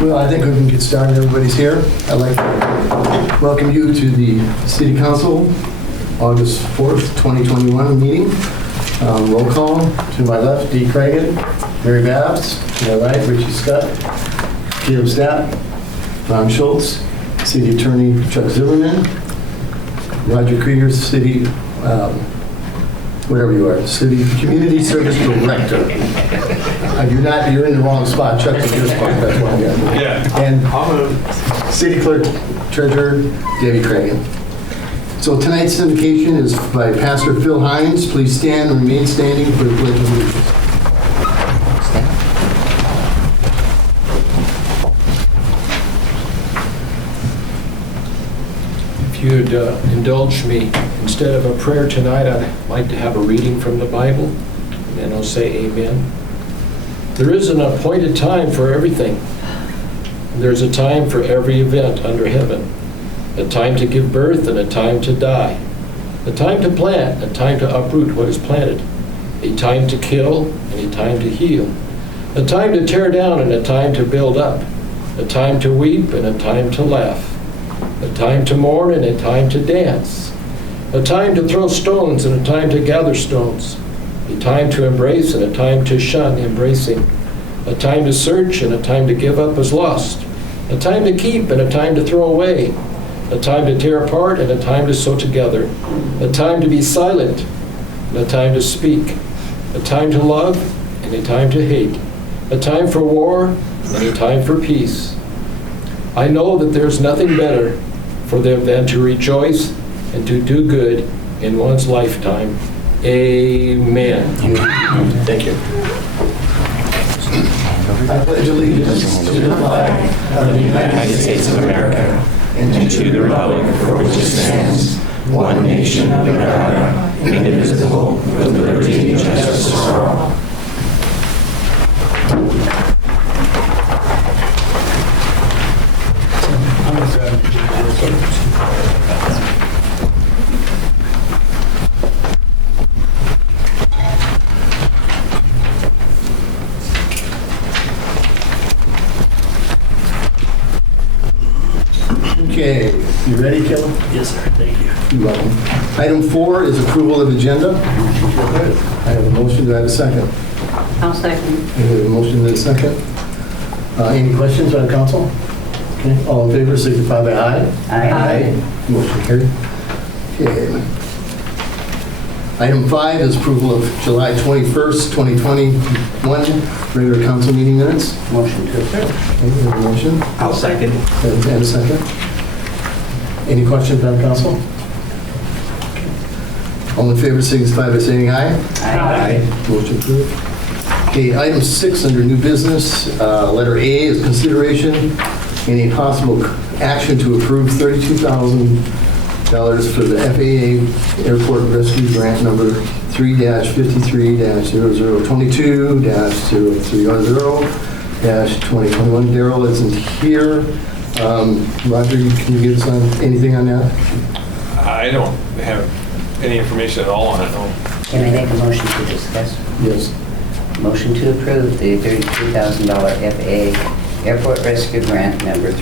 Well, I think we can get started. Everybody's here. I'd like to welcome you to the City Council August 4th, 2021 meeting. Roll call. To my left, Dee Cragen, Mary Babs. To my right, Richie Scott, Caleb Stapp, Ron Schultz, City Attorney Chuck Zimmerman, Roger Krieger, City, whatever you are, City Community Service Director. You're in the wrong spot. Chuck's in your spot. That's what I got. Yeah. And City Clerk Treasurer Debbie Cragen. So tonight's syndication is by Pastor Phil Hines. Please stand and remain standing for the Pledge of Allegiance. If you'd indulge me, instead of a prayer tonight, I'd like to have a reading from the Bible, and I'll say amen. There is an appointed time for everything. There's a time for every event under heaven. A time to give birth and a time to die. A time to plant, a time to uproot what is planted. A time to kill and a time to heal. A time to tear down and a time to build up. A time to weep and a time to laugh. A time to mourn and a time to dance. A time to throw stones and a time to gather stones. A time to embrace and a time to shun embracing. A time to search and a time to give up as lost. A time to keep and a time to throw away. A time to tear apart and a time to sew together. A time to be silent and a time to speak. A time to love and a time to hate. A time for war and a time for peace. I know that there's nothing better for them than to rejoice and to do good in one's lifetime. Amen. Thank you. I pledge allegiance to the flag of the United States of America and to the republic for which it stands, one nation under God, indivisible, with liberty and justice for all. Okay, you ready, Caleb? Yes, sir. Thank you. You're welcome. Item 4 is approval of agenda. I have a motion. Do I have a second? I'll second. I have a motion and a second. Any questions by the council? Okay, all in favor signify by aye. Aye. Motion carried. Okay. Item 5 is approval of July 21st, 2021 regular council meeting minutes. Motion to approve. Okay, we have a motion I'll second. and a second. Any questions by the council? All in favor signify by saying aye. Aye. Motion approved. Okay, item 6 under new business, letter A is consideration and a possible action to approve $32,000 for the FAA Airport Rescue Grant number 3-53-002-030-2021. Daryl isn't here. Roger, can you give us anything on that? I don't have any information at all on it, no. Can I make a motion to discuss? Yes. Motion to approve the $32,000 FAA Airport Rescue Grant number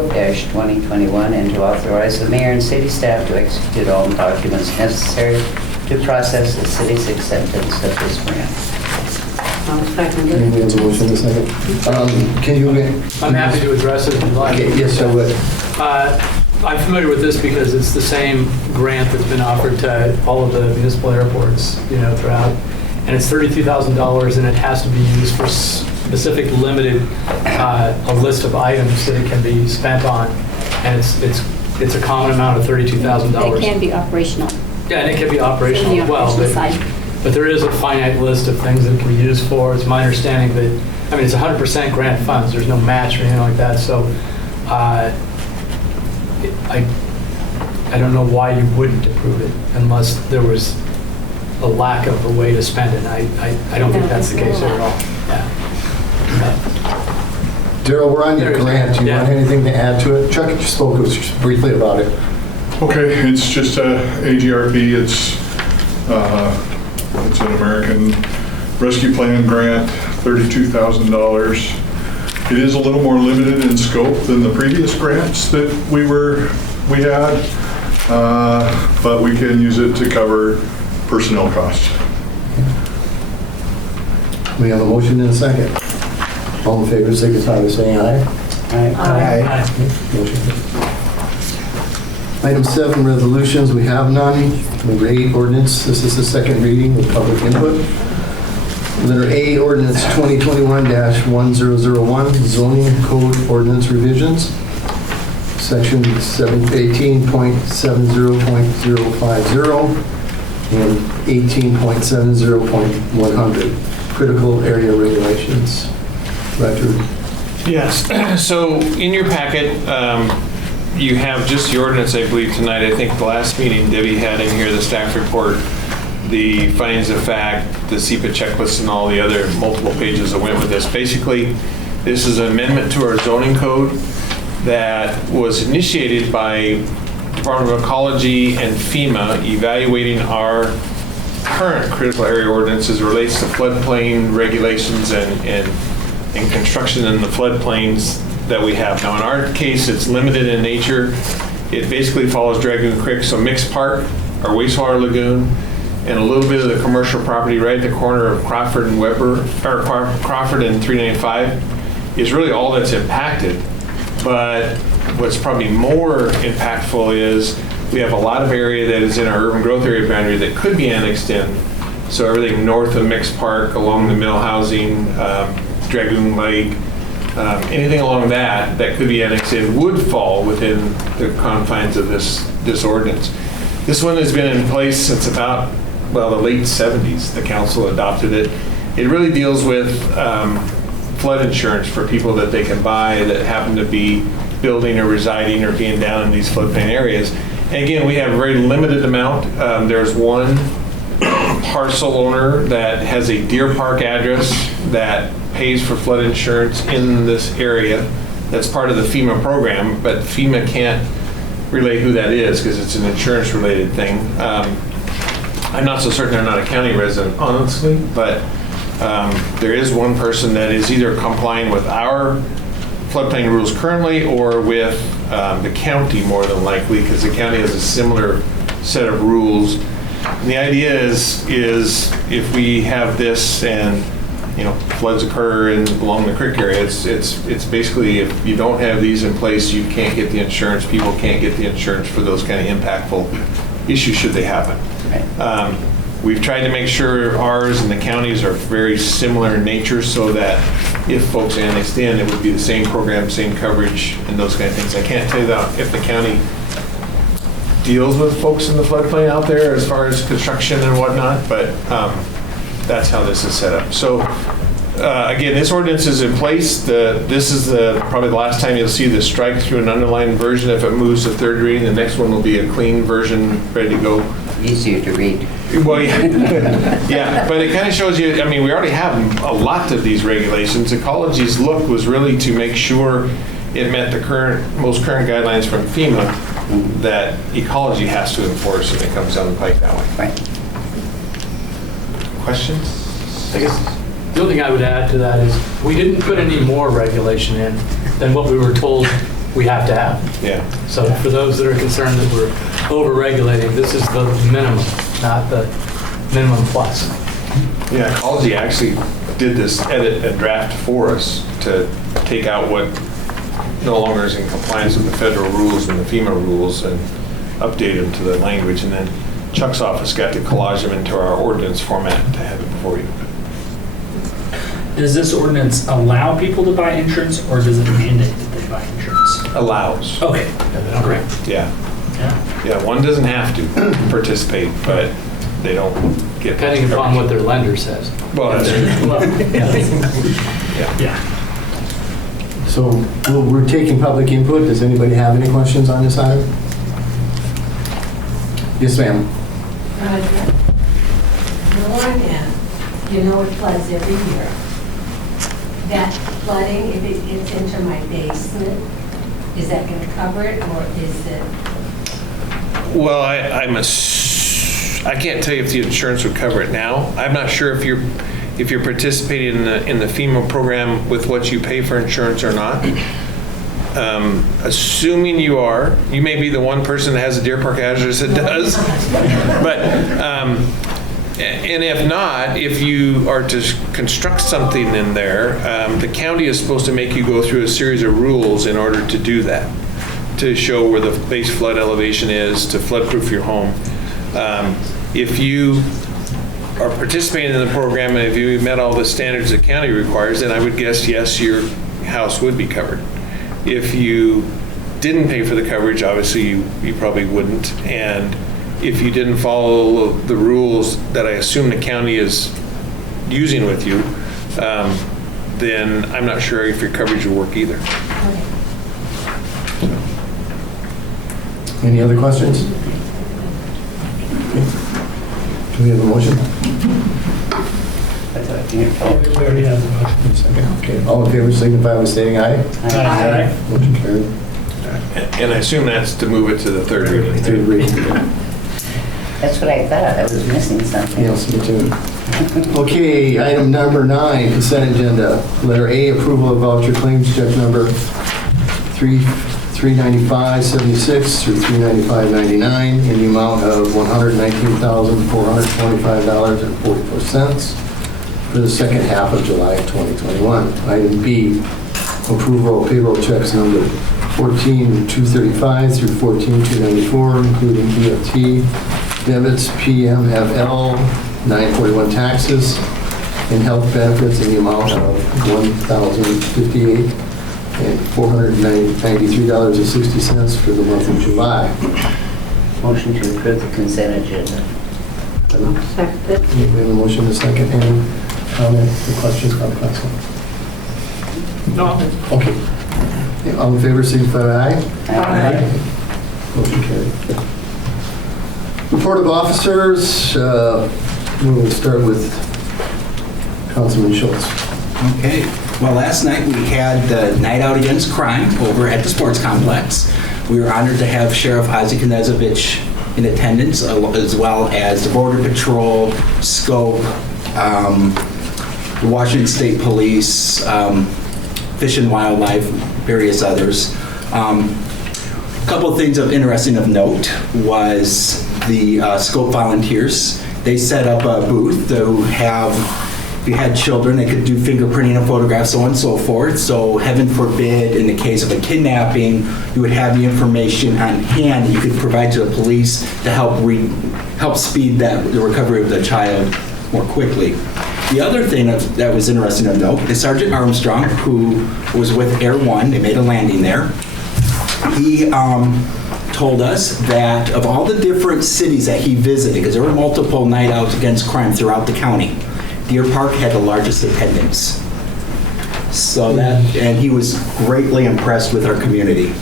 3-53-0022-030-2021 and to authorize the mayor and city staff to execute all documents necessary to process the city's acceptance of this grant. I'll second We it. have a motion and a second. Can you? I'm happy to address it if you'd like. Okay, yes, I would. I'm familiar with this because it's the same grant that's been offered to all of the municipal airports, throughout. And it's $32,000 and it has to be used for specific limited, a list of items that it can be spent on. And it's a common amount of $32,000. It can be operational. Yeah, and it can be operational In the as well. operational side. But there is a finite list of things that it can be used for. It's my understanding that, it's 100% grant funds. There's no match or anything like that. So I don't know why you wouldn't approve it unless there was a lack of a way to spend it. I don't think No, that's the there's case no at all. Yeah. Daryl, we're on your There is- grant. Do you want yeah. anything to add to it? Chuck just spoke briefly about it. Okay, it's just a AGRP. It's an American American Rescue Plan grant, $32,000. It is a little more limited in scope than the previous grants that we had, but we can use it to cover personnel costs. We have a motion and a second. All in favor, signify by saying aye. Aye. Motion carries. Item 7, resolutions, we have none. Number 8, ordinance, this is the second reading with public input. Letter A, ordinance 2021-1001, zoning code ordinance revisions. Section 18.70.050 and 18.70.100, critical area regulations. Roger. Yes, so in your packet, you have just the ordinance, I believe, tonight. I think the last meeting Debbie had in here, the staff report, the findings of fact, the SEPA checklist, and all the other multiple pages that went with this. Basically, this is an amendment to our zoning code that was initiated by Department of Ecology and FEMA evaluating our current critical area ordinance as it relates to floodplain regulations and construction in the floodplains that we have. Now, in our case, it's limited in nature. It basically follows Dragoon Creek, so Mixed Park, our wastewater lagoon, and a little bit of the commercial property right at the corner of Crawford and Weber, or Crawford and 395 is really all that's impacted. But what's probably more impactful is we have a lot of area that is in our urban growth area boundary that could be annexed in. So everything north of Mixed Park, along the mill housing, Dragoon Lake, anything along that could be annexed in would fall within the confines of this ordinance. This one has been in place since about, the late 70s. The council adopted it. It really deals with flood insurance for people that they can buy that happen to be building or residing or being down in these floodplain areas. And again, we have a very limited amount. There's one parcel owner that has a Deer Park address that pays for flood insurance in this area. That's part of the FEMA program, but FEMA can't relay who that is because it's an insurance related thing. I'm not so certain they're not a county resident, honestly, but there is one person that is either complying with our floodplain rules currently or with the county more than likely, because the county has a similar set of rules. And the idea is if we have this and floods occur along the creek area, it's basically if you don't have these in place, you can't get the insurance. People can't get the insurance for those kind of impactful issues should they happen. Right. We've tried to make sure ours and the counties are very similar in nature so that if folks annexed in, it would be the same program, same coverage, and those kind of things. I can't tell you that if the county deals with folks in the floodplain out there as far as construction and whatnot, but that's how this is set up. So again, this ordinance is in place. This is probably the last time you'll see this strike through an underlined version. If it moves to third reading, the next one will be a clean version ready to go. Easier to read. Well, yeah. Yeah, but it kind of shows you, we already have a lot of these regulations. Ecology's look was really to make sure it met the most current guidelines from FEMA that ecology has to enforce when it comes down the pike that way. Right. Questions? I guess the only thing I would add to that is we didn't put any more regulation in than what we were told we have to have. Yeah. So for those that are concerned that we're over-regulating, this is the minimum, not the minimum plus. Yeah, Ecology actually did this edit and draft for us to take out what no longer is in compliance with the federal rules and the FEMA rules and update them to the language. And then Chuck's office got to collage them into our ordinance format to have it before you. Does this ordinance allow people to buy insurance, or does it mandate that they buy insurance? Allows. Okay, great. Yeah. Yeah. Yeah, one doesn't have to participate, but they don't get. Depending upon what their lender says. Well, that's true. Well, Yeah. So we're taking public input. Does anybody have any questions on this item? Yes, ma'am. Roger. On end, it floods every year. That flooding, if it gets into my basement, is that going to cover it, or is it? Well, I can't tell you if the insurance would cover it now. I'm not sure if you're participating in the FEMA program with what you pay for insurance or not. Assuming you are, you may be the one person that has a Deer Park address that does. But, and if not, if you are to construct something in there, the county is supposed to make you go through a series of rules in order to do that, to show where the base flood elevation is, to flood-proof your home. If you are participating in the program and if you met all the standards the county requires, then I would guess, yes, your house would be covered. If you didn't pay for the coverage, obviously you probably wouldn't. And if you didn't follow the rules that I assume the county is using with you, then I'm not sure if your coverage will work either. Any other questions? Do we have a motion? We already have the motion. Second. Okay, all in favor signify by stating aye. Aye. Motion carried. And I assume that's to move it to the third reading. Third reading. That's what I thought. I was missing something. Yes, me too. Okay, item number 9, consent agenda. Letter A, approval of voucher claims, check number 395.76 through 395.99 in the amount of $119,425.44 for the second half of July 2021. Item B, approval of payroll checks number 14,235 through 14,294, including EFT, debits, PMFL, 941 taxes, and health benefits in the amount of $1,058 and $493.60 for the month of July. Motion to approve the consent agenda. Second. We have a motion and a second. Any comments or questions from council? No. Okay. All in favor, signify by aye. Aye. Motion carried. Report of officers. We'll start with Councilman Schultz. Okay. Well, last night we had the Night Out Against Crime over at the sports complex. We were honored to have Sheriff Isaac Knezovich in attendance, as well as the Border Patrol, SCOPE, the Washington State Police, Fish and Wildlife, various others. A couple of things of interesting of note was the SCOPE volunteers. They set up a booth to have, if you had children, they could do fingerprinting and photographs, so on and so forth. So heaven forbid, in the case of a kidnapping, you would have the information on hand that you could provide to the police to help speed the recovery of the child more quickly. The other thing that was interesting to note is Sergeant Armstrong, who was with Air One. They made a landing there. He told us that of all the different cities that he visited, because there were multiple night outs against crime throughout the county, Deer Park had the largest attendance. So and he was greatly impressed with our community.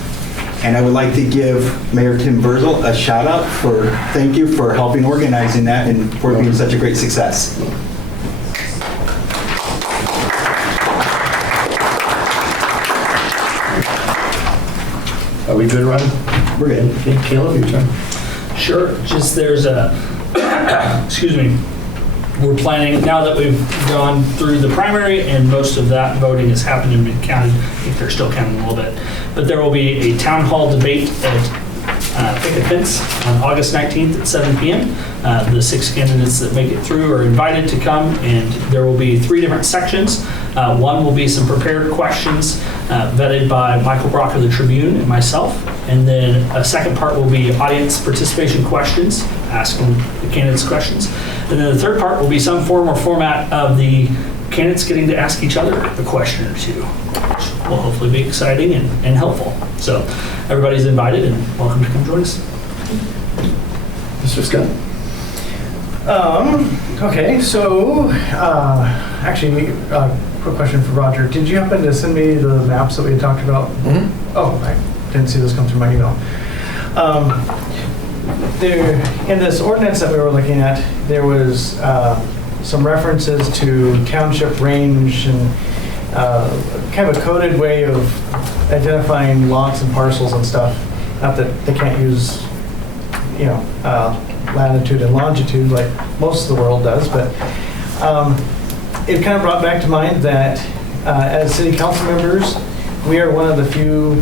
And I would like to give Mayor Tim Berzel a shout out thank you for helping organizing that and for being such a great success. Are we good, Ron? We're good. Okay, Caleb, your turn. Sure, just there's a, excuse me, we're planning, now that we've gone through the primary and most of that voting has happened and been counted, I think they're still counting a little bit, but there will be a town hall debate at Picket Fence on August 19th at 7 p.m. The 6 candidates that make it through are invited to come, and there will be 3 different sections. One will be some prepared questions vetted by Michael Brock of the Tribune and myself, and then a second part will be audience participation questions, asking the candidates questions, and then the third part will be some form or format of the candidates getting to ask each other a question or two, which will hopefully be exciting and helpful. So everybody's invited and welcome to come join us. Mr. Scott. Okay, so actually, quick question for Roger. Did you happen to send me the maps that we had talked about? Mm-hmm. Oh, I didn't see those come through my email. In this ordinance that we were looking at, there was some references to township range and kind of a coded way of identifying lots and parcels and stuff. Not that they can't use, latitude and longitude like most of the world does, but it kind of brought back to mind that as city council members, we are one of the few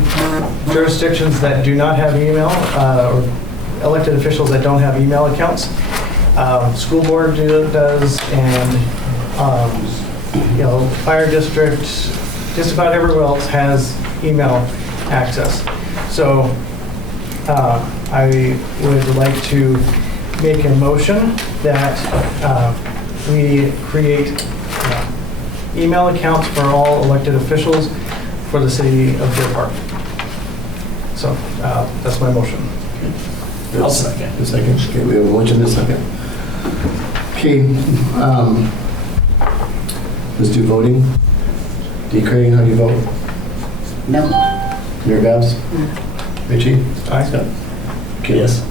jurisdictions that do not have email, or elected officials that don't have email accounts. School board does, and fire district, just about everyone else has email access. So I would like to make a motion that we create email accounts for all elected officials for the city of Deer Park. So that's my motion. I'll second. A second. Okay, we have a motion and a second. Okay, let's do voting. D. Craig, how do you vote? No. Mayor Babs? Richie? Aye. Scott? Okay. Yes.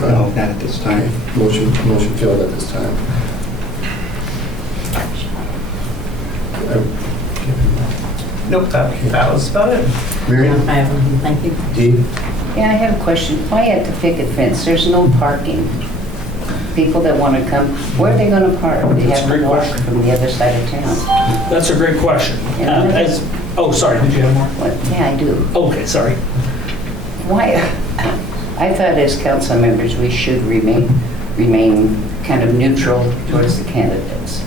No, not at this time. Motion failed at this time. Nope, that was about it. Marion? I have one, thank you. D? Yeah, I have a question. Why at the picket fence? There's no parking. People that want to come, where are they going to park? They That's a have great to walk question. from the other side of town. That's a great question. Yeah. Oh, sorry, did you have more? Yeah, I do. Okay, sorry. Why? I thought as council members, we should remain kind of neutral towards the candidates.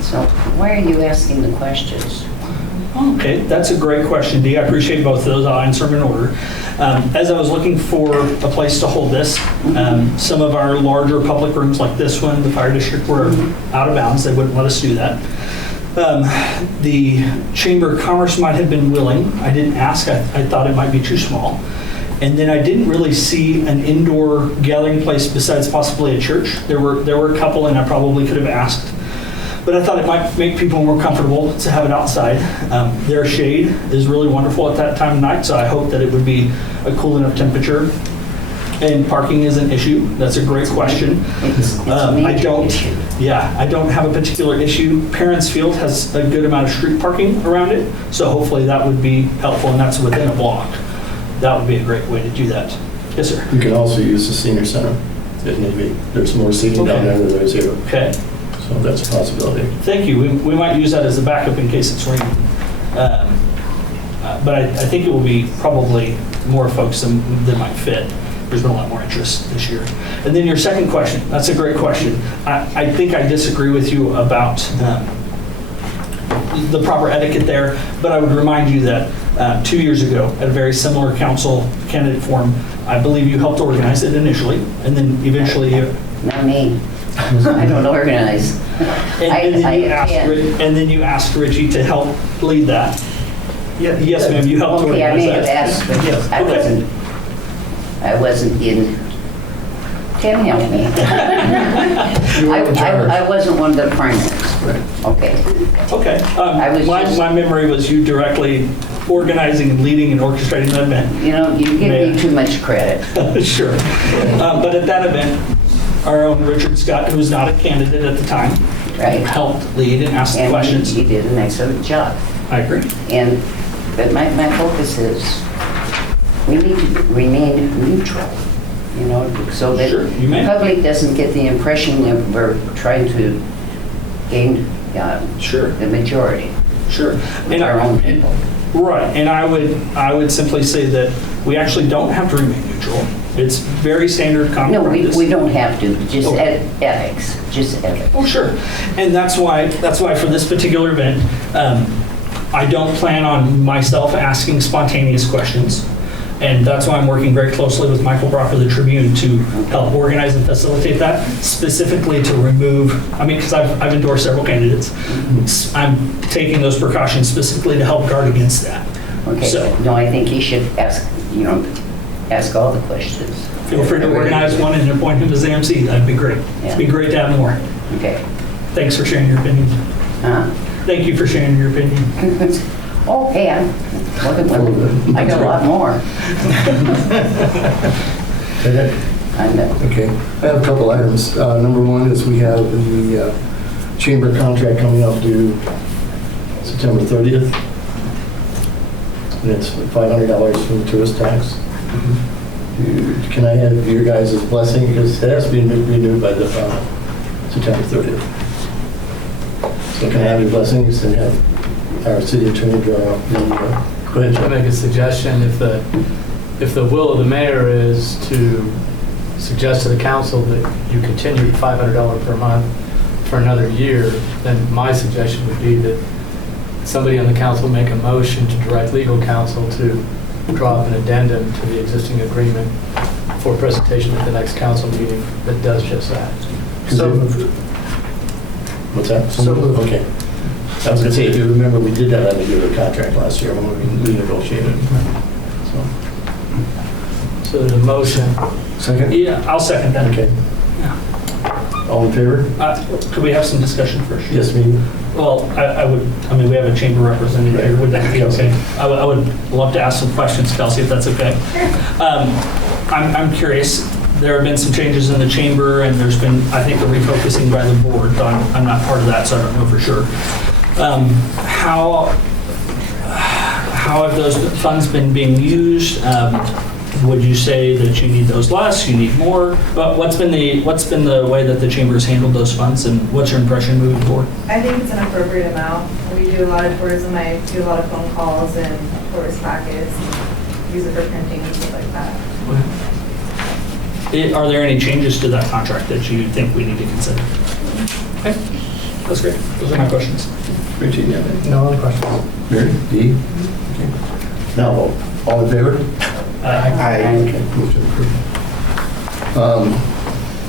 So why are you asking the questions? Okay, that's a great question, Dee. I appreciate both of those. I'll answer them in order. As I was looking for a place to hold this, some of our larger public rooms like this one, the fire district, were out of bounds. They wouldn't let us do that. The Chamber of Commerce might have been willing. I didn't ask. I thought it might be too small. And then I didn't really see an indoor gathering place besides possibly a church. There were a couple, and I probably could have asked. But I thought it might make people more comfortable to have it outside. Their shade is really wonderful at that time of night, so I hope that it would be a cool enough temperature. And parking is an issue. That's a great question. It's a major issue. Yeah, I don't have a particular issue. Parents Field has a good amount of street parking around it, so hopefully that would be helpful, and that's within a block. That would be a great way to do that. Yes, sir. You can also use the senior center. If maybe there's more seating down there than there is here. Okay. So that's a possibility. Thank you. We might use that as a backup in case it's raining. But I think it will be probably more folks than might fit. There's been a lot more interest this year. And then your second question, that's a great question. I think I disagree with you about the proper etiquette there, but I would remind you that 2 years ago, at a very similar council candidate forum, I believe you helped organize it initially, and then eventually you... Not me. I don't organize. And then you asked Richie to help lead that. Yeah. Yes, ma'am, you helped Okay, I organize may have that. asked, but Yes, I okay. wasn't in. Tim helped me. You weren't in charge. I wasn't one of the primaries. Okay. Okay. I was just- My memory was you directly organizing and leading and orchestrating that event. You know, you give me too much credit. Sure. But at that event, our own Richard Scott, who was not a candidate at the time, Right. helped lead and ask the And questions. he did an excellent job. I agree. But my focus is, we need to remain neutral, you know, so that Sure, you may. the public doesn't get the impression that we're trying to gain Sure. the majority Sure. with our own people. Right, and I would simply say that we actually don't have to remain neutral. It's very standard common No, practice. we don't have to, just Okay. ethics, just ethics. Oh, sure. And that's why for this particular event, I don't plan on myself asking spontaneous questions. And that's why I'm working very closely with Michael Brock of the Tribune to help organize and facilitate that, specifically to remove, because I've endorsed several candidates. I'm taking those precautions specifically to help guard against that. Okay, So- no, I think he should ask all the questions. Feel free to organize one and appoint him as the MC. That'd be great. It'd be great to have more. Okay. Thanks for sharing your opinion. Thank you for sharing your opinion. Oh, hey, I got a lot more. I know. Okay, I have a couple items. Number one is we have the chamber contract coming up due September 30th. And it's $500 from the tourist tax. Can I have your guys' blessing, because it has to be renewed by the September 30th. So can I have your blessings and have our city attorney draw up the, go ahead, I John. make a suggestion, if the will of the mayor is to suggest to the council that you continue the $500 per month for another year, then my suggestion would be that somebody on the council make a motion to direct legal counsel to draw up an addendum to the existing agreement for presentation at the next council meeting that does just that. So moved. What's that? So moved. Okay. I was gonna say, if you remember, we did that on the Google contract last year when we negotiated. So there's a motion. Second? Yeah, I'll second that. Okay. All in favor? Could we have some discussion first? Yes, me? Well, I mean, we have a chamber representative here. Would that be okay? I would love to ask some questions, Kelsey, if that's okay. I'm curious. There have been some changes in the chamber, and there's been, I think, a refocusing by the board. I'm not part of that, so I don't know for sure. How have those funds been being used? Would you say that you need those less, you need more? But what's been the way that the chamber has handled those funds, and what's your impression moving forward? I think it's an appropriate amount. We do a lot of tourism. I do a lot of phone calls and tourist packets, use it for printing and stuff like that. Are there any changes to that contract that you think we need to consider? Okay, that's great. Those are my questions. Richie, you have any? No other questions? Mary? Dee? Okay. Now vote. All in favor? Aye. Okay, move to approve.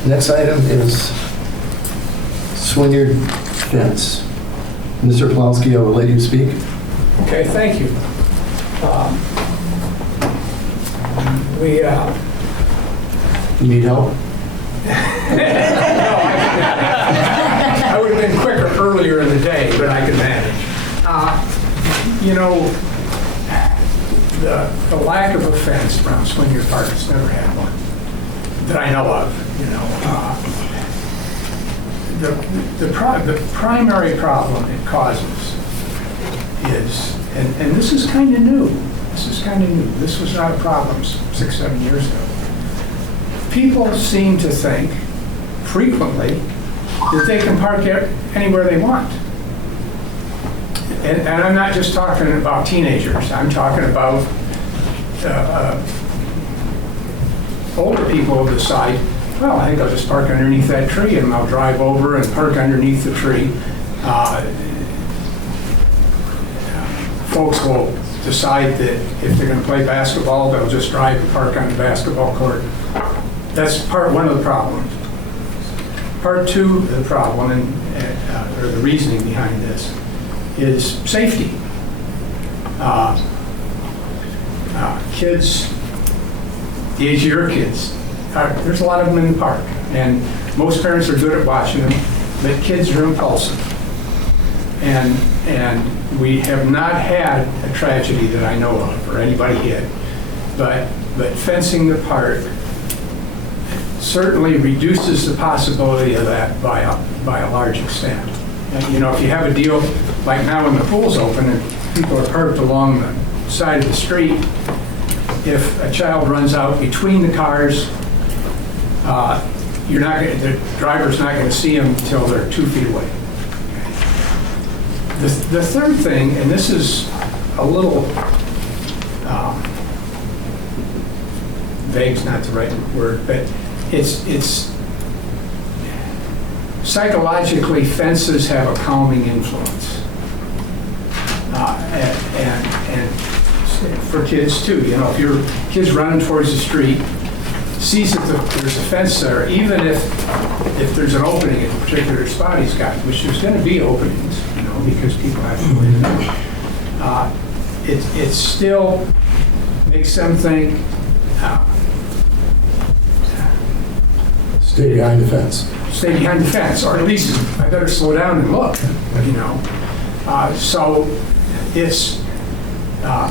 Next item is Swineyard fence. Mr. Plonsky, I will let you speak. Okay, thank you. You need help? I would have been quicker earlier in the day, but I can manage. You know, the lack of a fence around Swineyard Park has never had one that I know of. You know, the primary problem it causes is, and this is kind of new. This is kind of new. This was not a problem 6-7 years ago. People seem to think frequently that they can park anywhere they want. And I'm not just talking about teenagers. I'm talking about older people who decide, well, I think I'll just park underneath that tree and I'll drive over and park underneath the tree. Folks will decide that if they're going to play basketball, they'll just drive and park on the basketball court. That's part one of the problem. Part two of the problem, or the reasoning behind this, is safety. Kids, the age of your kids, there's a lot of them in the park, and most parents are good at watching them, but kids are impulsive. And we have not had a tragedy that I know of, or anybody hit, but fencing the park certainly reduces the possibility of that by a large extent. And, you know, if you have a deal like now when the pool's open and people are parked along the side of the street, if a child runs out between the cars, the driver's not going to see them until they're 2 feet away. The third thing, and this is a little vague's not the right word, but it's psychologically, fences have a calming influence, and for kids too. You know, if your kid's running towards the street, sees that there's a fence there, even if there's an opening at a particular spot he's got, which there's going to be openings, you know, because people have to go in and out. It still makes them think. Stay behind the fence. Stay behind the fence, or at least I better slow down and look, you know. So it's a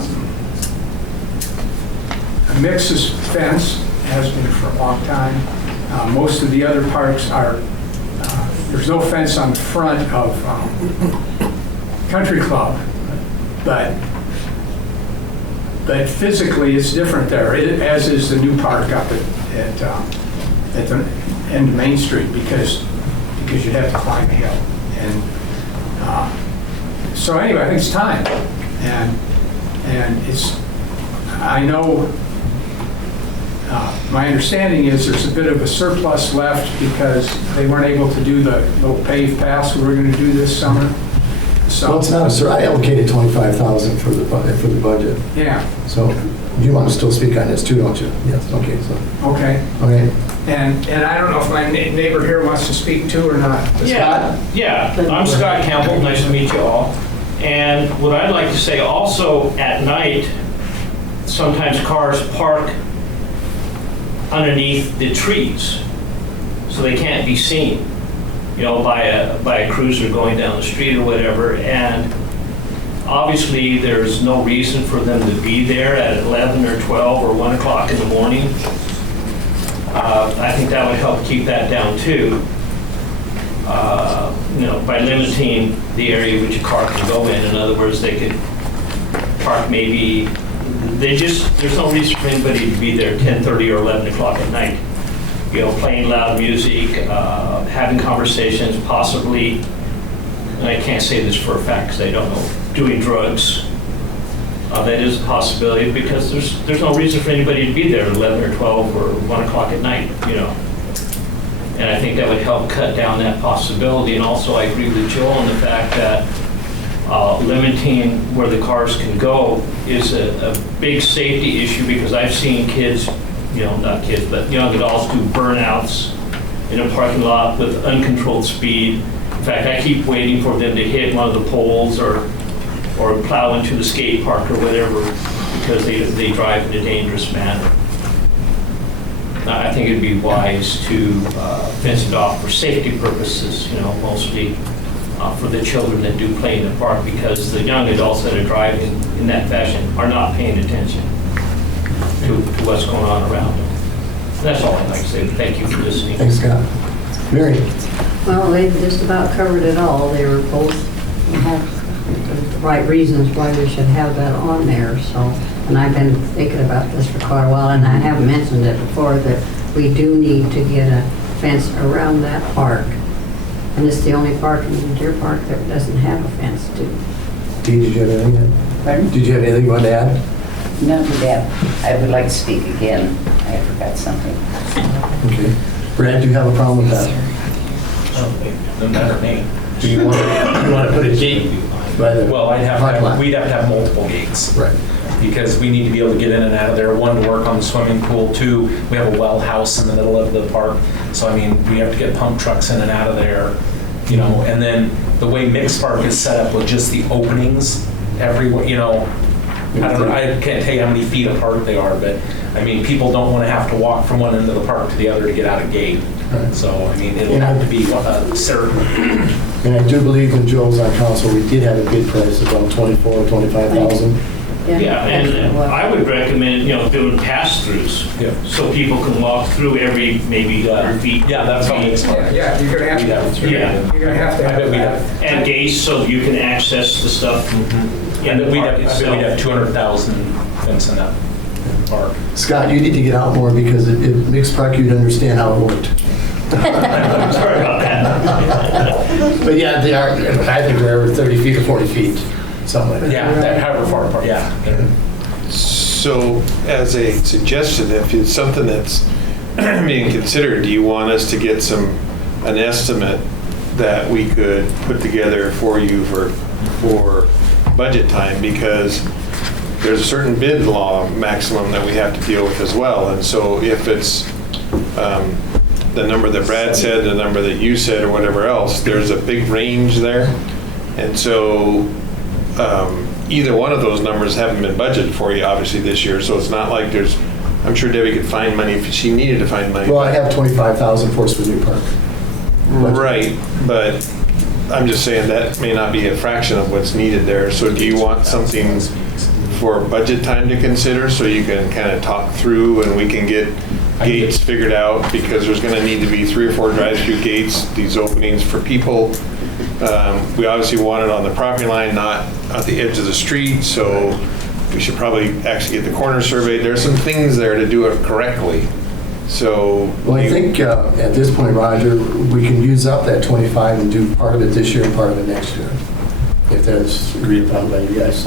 mixed fence, has been for a long time. Most of the other parks are, there's no fence on the front of Country Club, but but physically it's different there, as is the new park up at the end of Main Street, because you have to climb a hill. And so anyway, I think it's time. And it's, I know, my understanding is there's a bit of a surplus left because they weren't able to do the little paved paths we were going to do this summer. So, Well, it's not, sir, I allocated 25,000 for the budget. yeah, So you want to still speak on this too, don't you? Yes, okay, so, okay. okay. And I don't know if my neighbor here wants to speak too or not. Yeah, I'm Scott Campbell, nice to meet you all. And what I'd like to say also, at night, sometimes cars park underneath the trees, so they can't be seen, you know, by a cruiser going down the street or whatever. And obviously, there's no reason for them to be there at 11 or 12 or 1 o'clock in the morning. I think that would help keep that down too. You know, by limiting the area which a car can go in. In other words, they could park maybe, there's no reason for anybody to be there 10:30 or 11 o'clock at night. You know, playing loud music, having conversations, possibly, and I can't say this for a fact because I don't know, doing drugs. That is a possibility because there's no reason for anybody to be there at 11 or 12 or 1 o'clock at night, you know. And I think that would help cut down that possibility. And also, I agree with Joel on the fact that limiting where the cars can go is a big safety issue, because I've seen kids, you know, not kids, but young adults do burnouts in a parking lot with uncontrolled speed. In fact, I keep waiting for them to hit one of the poles or plow into the skate park or whatever, because they drive in a dangerous manner. I think it'd be wise to fence it off for safety purposes, you know, mostly for the children that do play in the park, because the young adults that are driving in that fashion are not paying attention to what's going on around them. And that's all I'd like to say. Thank you for listening. Thanks, Scott. Mary? Well, they just about covered it all. They were both have the right reasons why we should have that on there, so. And I've been thinking about this for quite a while, and I have mentioned it before, that we do need to get a fence around that park. And it's the only park in the Deer Park that doesn't have a fence to. Dee, did you have anything? Pardon? Did you have anything you wanted to add? None of that. I would like to speak again. I forgot something. Okay. Brad, do you have a problem with that? No matter me. Do you want to put a gate by the Well, parking lot? we'd have to have multiple gates. Right. Because we need to be able to get in and out of there. One, to work on the swimming pool. Two, we have a well house in the middle of the park. So, I mean, we have to get pump trucks in and out of there, you know. And then the way Mixed Park is set up with just the openings everywhere, you know, I can't tell you how many feet apart they are, but, I mean, people don't want to have to walk from one end of the park to the other to get out a gate. Right. So, I mean, it'll have to be certain. And I do believe when Joel's on council, we did have a bid price of about 24 or 25,000. Yeah, and I would recommend, you know, doing pass-throughs, so people can walk through every maybe 100 feet. Yeah, that's all. Yeah, you're going to have to go through. Yeah. You're going to have to have that. And gates so you can access the stuff in the park We'd itself. have 200,000 fencing up park. Scott, you need to get out more, because at Mixed Park, you'd understand how it worked. Sorry about that. But yeah, they are, I think they're over 30 feet or 40 feet, something like that. Yeah, that however far apart, yeah. So, as a suggestion, if it's something that's being considered, do you want us to get an estimate that we could put together for you for budget time? Because there's a certain bid law maximum that we have to deal with as well. And so if it's the number that Brad said, the number that you said, or whatever else, there's a big range there. And so either one of those numbers haven't been budgeted for you, obviously, this year. So it's not like there's, I'm sure Debbie could find money if she needed to find money. Well, I have 25,000 for New Park. Right, but I'm just saying that may not be a fraction of what's needed there. So do you want something for budget time to consider, so you can kind of talk through and we can get gates figured out? Because there's going to need to be 3 or 4 drive-through gates, these openings for people. We obviously want it on the property line, not at the edge of the street. So We should probably actually get the corner surveyed. There's some things there to do it correctly. So. Well, I think at this point, Roger, we can use up that 25 and do part of it this year and part of it next year, if that's agreed upon by you guys.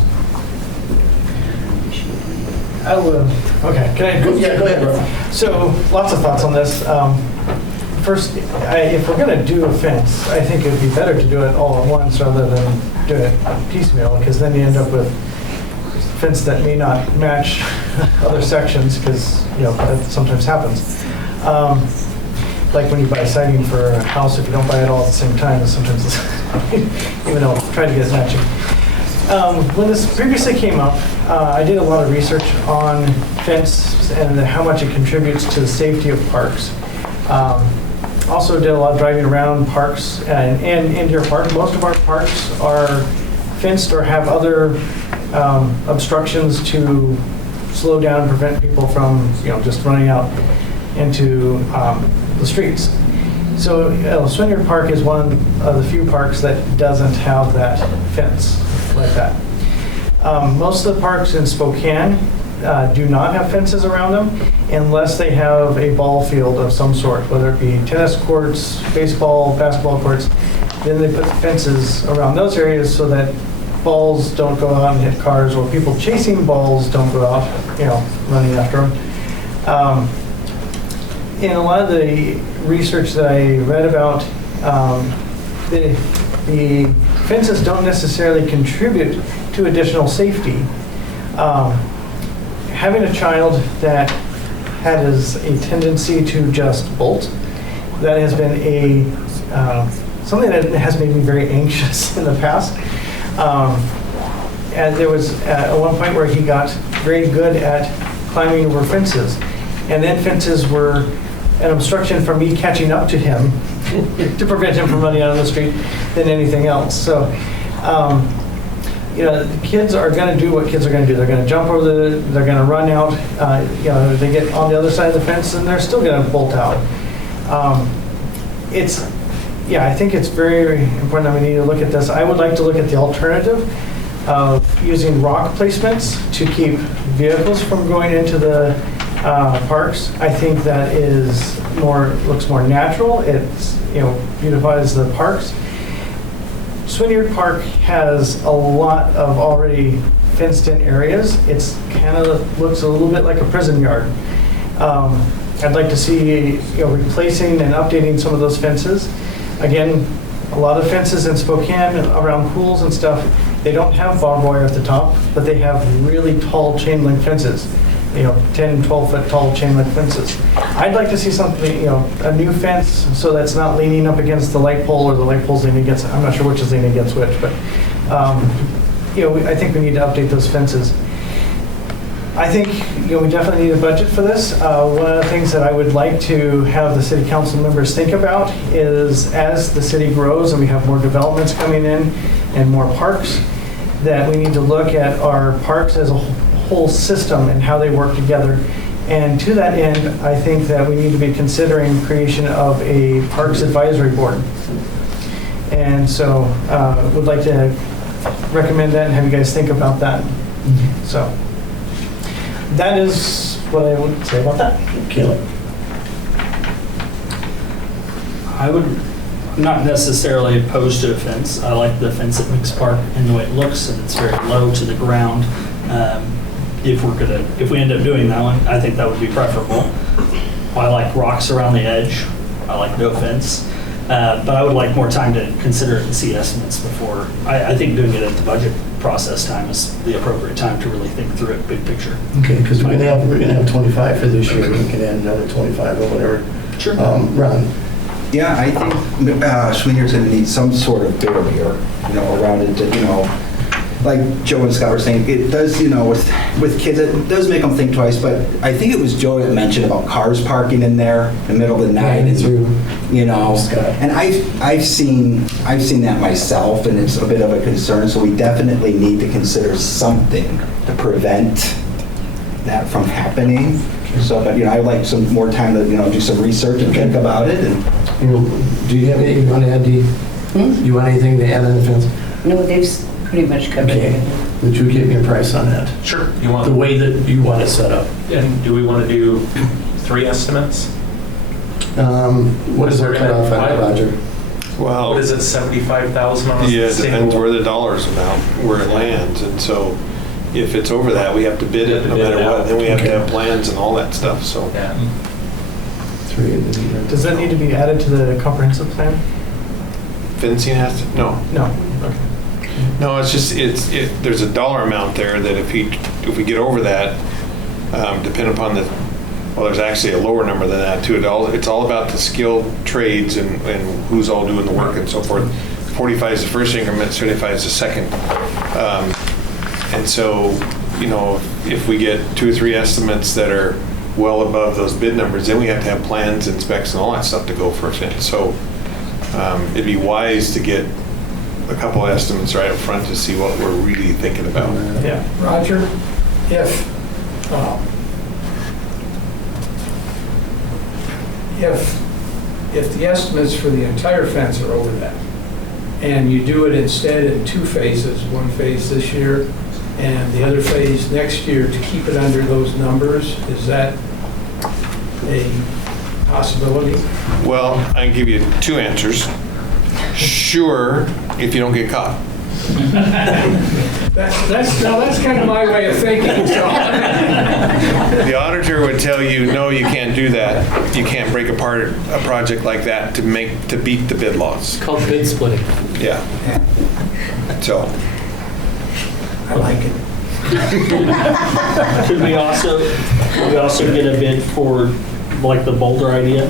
I will, okay, can I go? Yeah, go ahead, bro. So, lots of thoughts on this. First, if we're gonna do a fence, I think it'd be better to do it all at once rather than do it piecemeal, because then you end up with fence that may not match other sections, because, that sometimes happens. Like when you buy siding for a house, if you don't buy it all at the same time, sometimes it's, even though, try to get it matching. When this previously came up, I did a lot of research on fence and how much it contributes to the safety of parks. Also did a lot of driving around parks and into your park. Most of our parks are fenced or have other obstructions to slow down and prevent people from, just running out into the streets. So Swinyard Park is one of the few parks that doesn't have that fence like that. Most of the parks in Spokane do not have fences around them unless they have a ball field of some sort, whether it be tennis courts, baseball, basketball courts. Then they put fences around those areas so that balls don't go out and hit cars, or people chasing balls don't go out, running after them. In a lot of the research that I read about, the fences don't necessarily contribute to additional safety. Having a child that has a tendency to just bolt, that has been something that has made me very anxious in the past. And there was at one point where he got very good at climbing over fences, and then fences were an obstruction for me catching up to him to prevent him from running out on the street than anything else. So, the kids are going to do what kids are going to do. They're going to jump over they're going to run out. They get on the other side of the fence and they're still going to bolt out. I think it's very, very important that we need to look at this. I would like to look at the alternative of using rock placements to keep vehicles from going into the parks. I think that looks more natural. It's, beautifies the parks. Swinyard Park has a lot of already fenced-in areas. It's kind of looks a little bit like a prison yard. I'd like to see, replacing and updating some of those fences. Again, a lot of fences in Spokane around pools and stuff, they don't have barbed wire at the top, but they have really tall chain link fences. 10, 12 foot tall chain link fences. I'd like to see something, a new fence so that's not leaning up against the light pole or the light pole's leaning against, I'm not sure which is leaning against which, but, I think we need to update those fences. I think, we definitely need a budget for this. One of the things that I would like to have the city council members think about is as the city grows and we have more developments coming in and more parks, that we need to look at our parks as a whole system and how they work together. And to that end, I think that we need to be considering creation of a Parks Advisory Board. And so would like to recommend that and have you guys think about that. So that is what I would say about that. Kelly. I would not necessarily opposed to a fence. I like the fence at Mix Park and the way it looks, and it's very low to the ground. If we end up doing that one, I think that would be preferable. I like rocks around the edge. I like no fence. But I would like more time to consider it and see estimates before. I think doing it at the budget process time is the appropriate time to really think through it, big picture. Okay, because we're gonna have 25 for this year. We can add another 25 or whatever. Sure. Ron. Yeah, I think Swinyard's going to need some sort of barrier, around it to, like Joe and Scott were saying, it does, with kids, it does make them think twice, but I think it was Joe that mentioned about cars parking in there in the middle of the night. And I've seen that myself, and it's a bit of a concern, so we definitely need to consider something to prevent that from happening. So, but, I'd like some more time to, do some research and think about it. And do you have anything you want to add, Dee? You want anything to add on the fence? No, they've pretty much covered Okay. everything. Would you give me a price on that? Sure. You want, The way that you want it set up. do we want to do 3 estimates? What is our cutoff on that, Roger? Well, What is it, 75,000 on a yeah, it single? depends where the dollar's amount, where it lands. And so if it's over that, we have to bid it no matter what. Then we have to have plans and all that stuff, so. Yeah. 3 and then. Does that need to be added to the comprehensive plan? Fencing has to, no. No. Okay. No, it's just, there's a dollar amount there that if we get over that, depending upon well, there's actually a lower number than that too. It's all about the skilled trades and who's all doing the work and so forth. 45 is the first increment, 75 is the second. And so, if we get 2 or 3 estimates that are well above those bid numbers, then we have to have plans and specs and all that stuff to go for a fence. So it'd be wise to get a couple estimates right up front to see what we're really thinking about. Yeah, Roger, if the estimates for the entire fence are over that, and you do it instead in 2 phases, 1 phase this year and the other phase next year to keep it under those numbers, is that a possibility? Well, I can give you 2 answers. Sure, if you don't get caught. That's kind of my way of thinking, so. The auditor would tell you, no, you can't do that. You can't break apart a project like that to beat the bid laws. It's called bid splitting. Yeah. So. I like it. Could we also get a bid for like the boulder idea?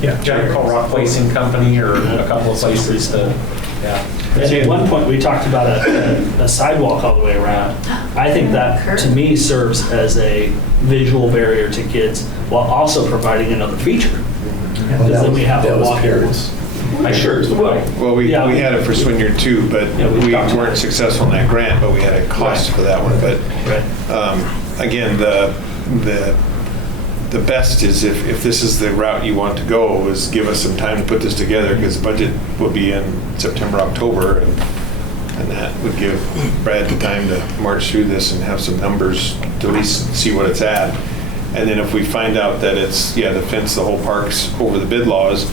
Yeah, Jack Call Rock Placing Company or a couple of places to, yeah. And at one point, we talked about a sidewalk all the way around. I think that, to me, serves as a visual barrier to kids while also providing another feature. Because then we have a walk area. Well, we had it for Swineyard too, but we weren't successful in that grant, but we had a cost for that one. But again, the best is if this is the route you want to go, is give us some time to put this together, because the budget will be in September, October, and that would give Brad the time to march through this and have some numbers to at least see what it's at. And then if we find out that it's, the fence, the whole park's over the bid laws,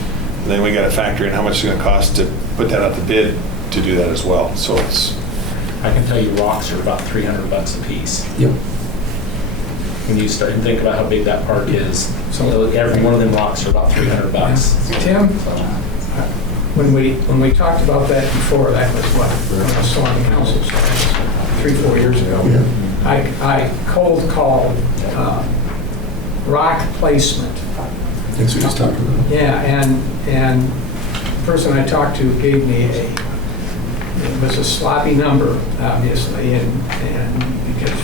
then we got to factor in how much it's going to cost to put that out to bid to do that as well. So it's. I can tell you rocks are about $300 a piece. Yep. When you start and think about how big that park is, so every one of them rocks are about $300. Tim, when we talked about that before, that was what, when I was still on the council, so 3-4 years ago. I cold called rock placement. That's what he's talking about. Yeah, and the person I talked to gave me it was a sloppy number, obviously, and because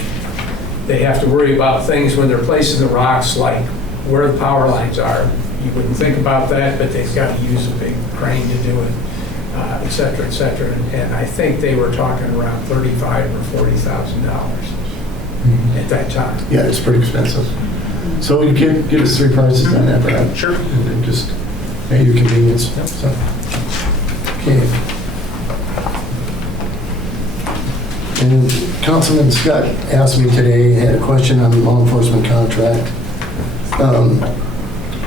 they have to worry about things when they're placing the rocks, like where the power lines are. You wouldn't think about that, but they've got to use a big crane to do it, et cetera, et cetera. And I think they were talking around $35,000 or $40,000 at that time. Yeah, it's pretty expensive. So you can give us 3 prices on that, Brad? Sure. And then just at your convenience. So, okay. And Councilman Scott asked me today, had a question on the law enforcement contract.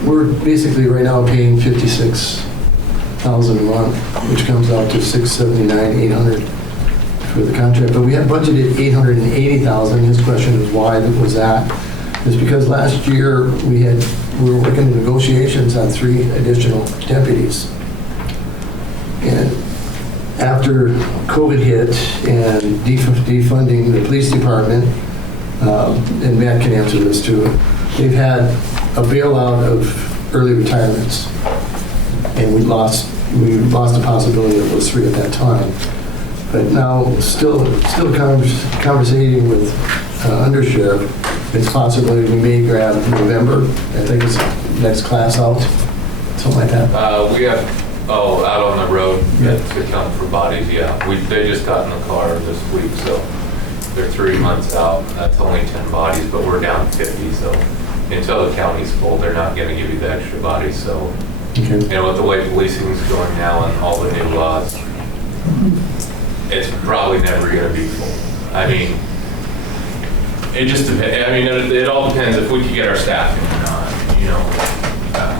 We're basically right now paying $56,000 a month, which comes out to $679,800 for the contract. But we have budgeted $880,000. His question is why was that? It's because last year we were working in negotiations on 3 additional deputies. And after COVID hit and defunding the police department, and Matt can answer this too, they've had a bailout of early retirements. And we lost the possibility of those 3 at that time. But now, still conversating with Undersheriff, it's possible we may grab November. I think it's next class out, something like that. We have, out on the road to count for bodies, they just got in the car this week, so they're 3 months out. That's only 10 bodies, but we're down 50, so until the county's full, they're not going to give you the extra bodies, so. Okay. With the way policing is going now and all the new laws, it's probably never gonna be full. I mean, it just depends. I mean, it all depends if we can get our staffing or not, you know.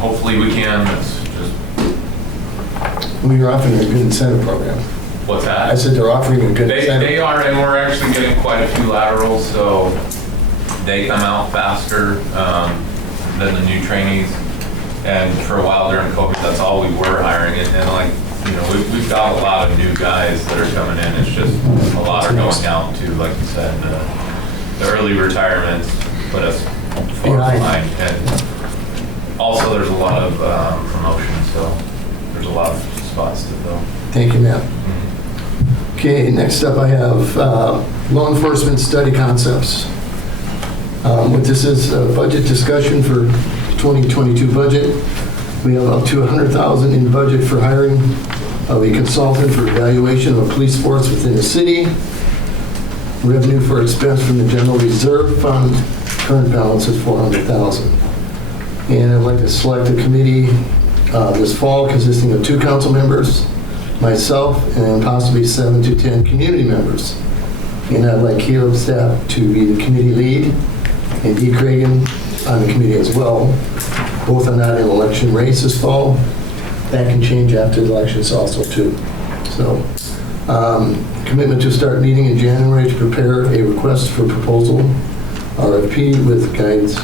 Hopefully we can. It's just. We're offering a good incentive program. What's that? I said they're offering a good incentive. They are, and we're actually getting quite a few laterals, so they come out faster than the new trainees. And for a while during COVID, that's all we were hiring. And like, you know, we've got a lot of new guys that are coming in. It's just a lot are going out to, like you said, the early retirements put us far behind. And also there's a lot of promotions, so there's a lot of spots to fill. Thank you, ma'am. Okay, next up I have law enforcement study concepts. What this is a budget discussion for 2022 budget. We have up to $100,000 in budget for hiring of a consultant for evaluation of a police force within the city. Revenue for expense from the general reserve fund. Current balance is $400,000. And I'd like to select a committee this fall consisting of 2 council members, myself, and possibly 7 to 10 community members. And I'd like Caleb Staff to be the committee lead, and Dee Cragen on the committee as well. Both are not in election race this fall. That can change after the elections also too. So, commitment to start meeting in January to prepare a request for proposal, RFP with guidance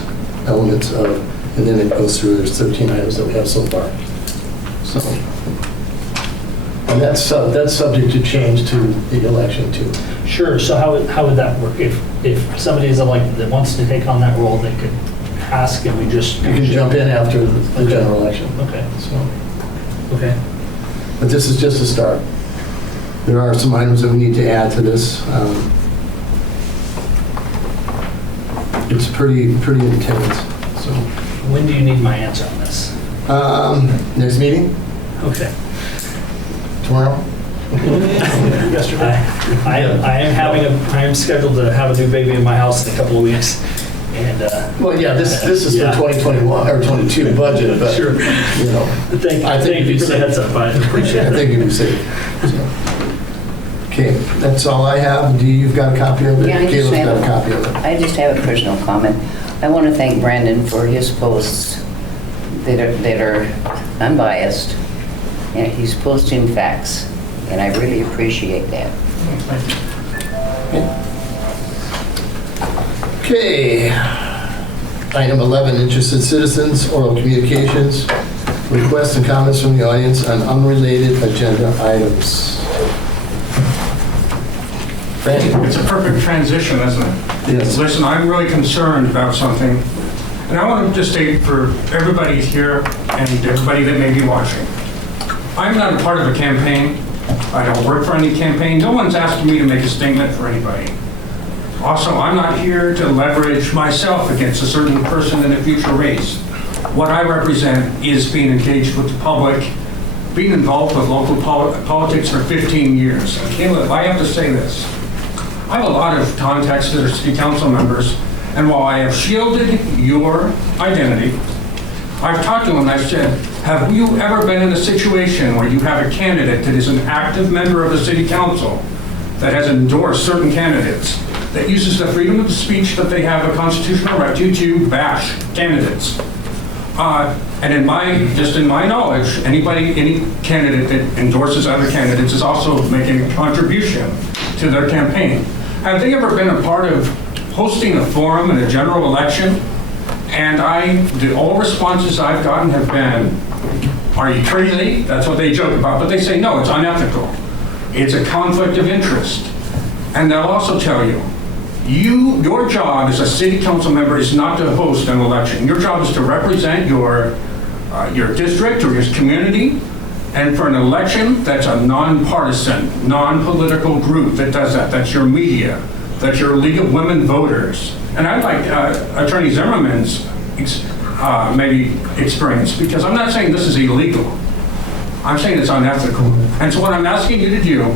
elements of, and then it goes through, there's 13 items that we have so far. So, and that's subject to change to the election too. Sure, so how would that work? If somebody is elected that wants to take on that role, they could ask and we just... You can jump in after the general election. Okay. So, okay. but this is just a start. There are some items that we need to add to this. It's pretty intense. So, when do you need my answer on this? Next meeting? Okay. Tomorrow? Yesterday. I am scheduled to have a new baby in my house in a couple of weeks. And well, yeah, this is the 2021 or 22 budget, but sure. You know, Thank you for the heads up. I appreciate it. I think you'd be safe. So. Okay, that's all I have. You've got a copy of it? Yeah, Caleb's got a copy of it. I just have a personal comment. I want to thank Brandon for his posts that are unbiased, and he's posting facts, and I really appreciate that. Okay. Item 11, interested citizens, oral communications, requests and comments from the audience on unrelated agenda items. Randy? It's a perfect transition, isn't it? Yes. Listen, I'm really concerned about something, and I want to just state for everybody here and everybody that may be watching, I'm not a part of a campaign. I don't work for any campaign. No one's asking me to make a statement for anybody. Also, I'm not here to leverage myself against a certain person in a future race. What I represent is being engaged with the public, being involved with local politics for 15 years. And Caleb, I have to say this. I have a lot of contacts that are city council members, and while I have shielded your identity, I've talked to them and I've said, have you ever been in a situation where you have a candidate that is an active member of the city council that has endorsed certain candidates, that uses the freedom of speech that they have a constitutional right to bash candidates? And in my knowledge, any candidate that endorses other candidates is also making a contribution to their campaign. Have they ever been a part of hosting a forum in a general election? And all responses I've gotten have been, are you crazy? That's what they joke about, but they say, no, it's unethical. It's a conflict of interest. And they'll also tell you, your job as a city council member is not to host an election. Your job is to represent your district or your community, and for an election, that's a nonpartisan, non-political group that does that. That's your media. That's your League of Women Voters. And I'd like Attorney Zimmerman's maybe experience, because I'm not saying this is illegal. I'm saying it's unethical. And so what I'm asking you to do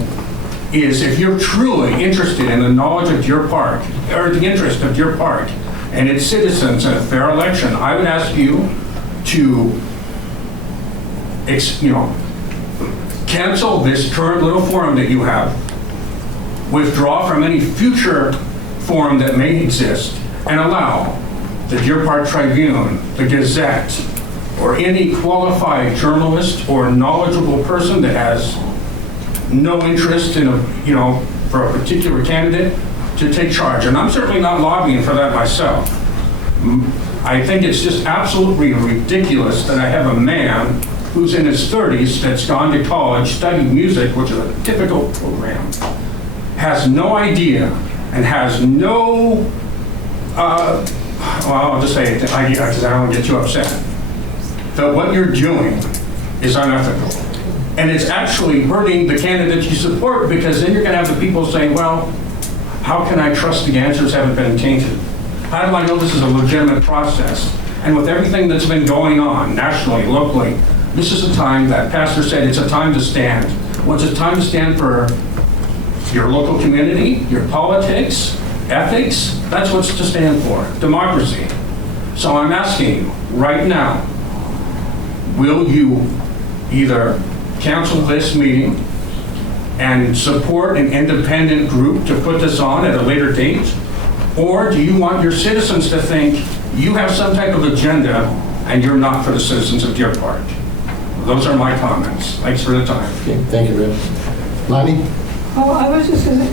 is, if you're truly interested in the knowledge of your park, or the interest of your park and its citizens in a fair election, I would ask you to, cancel this current little forum that you have withdraw from any future forum that may exist and allow the Deer Park Tribune, the Gazette, or any qualified journalist or knowledgeable person that has no interest in for a particular candidate to take charge. And I'm certainly not lobbying for that myself. I think it's just absolutely ridiculous that I have a man who's in his 30s that's gone to college, studied music, which is a typical program, has no idea and has no, well, I'll just say it, because I don't want to get you upset, that what you're doing is unethical. And it's actually hurting the candidates you support, because then you're going to have the people saying, well, how can I trust the answers haven't been tainted? How do I know this is a legitimate process? And with everything that's been going on nationally, locally, this is a time that Pastor said it's a time to stand. Well, it's a time to stand for your local community, your politics, ethics. That's what's to stand for, democracy. So I'm asking you right now, will you either cancel this meeting and support an independent group to put this on at a later date? Or do you want your citizens to think you have some type of agenda and you're not for the citizens of Deer Park? Those are my comments. Thanks for the time. Okay, thank you, Rich. Lonnie? Oh, I was just going to,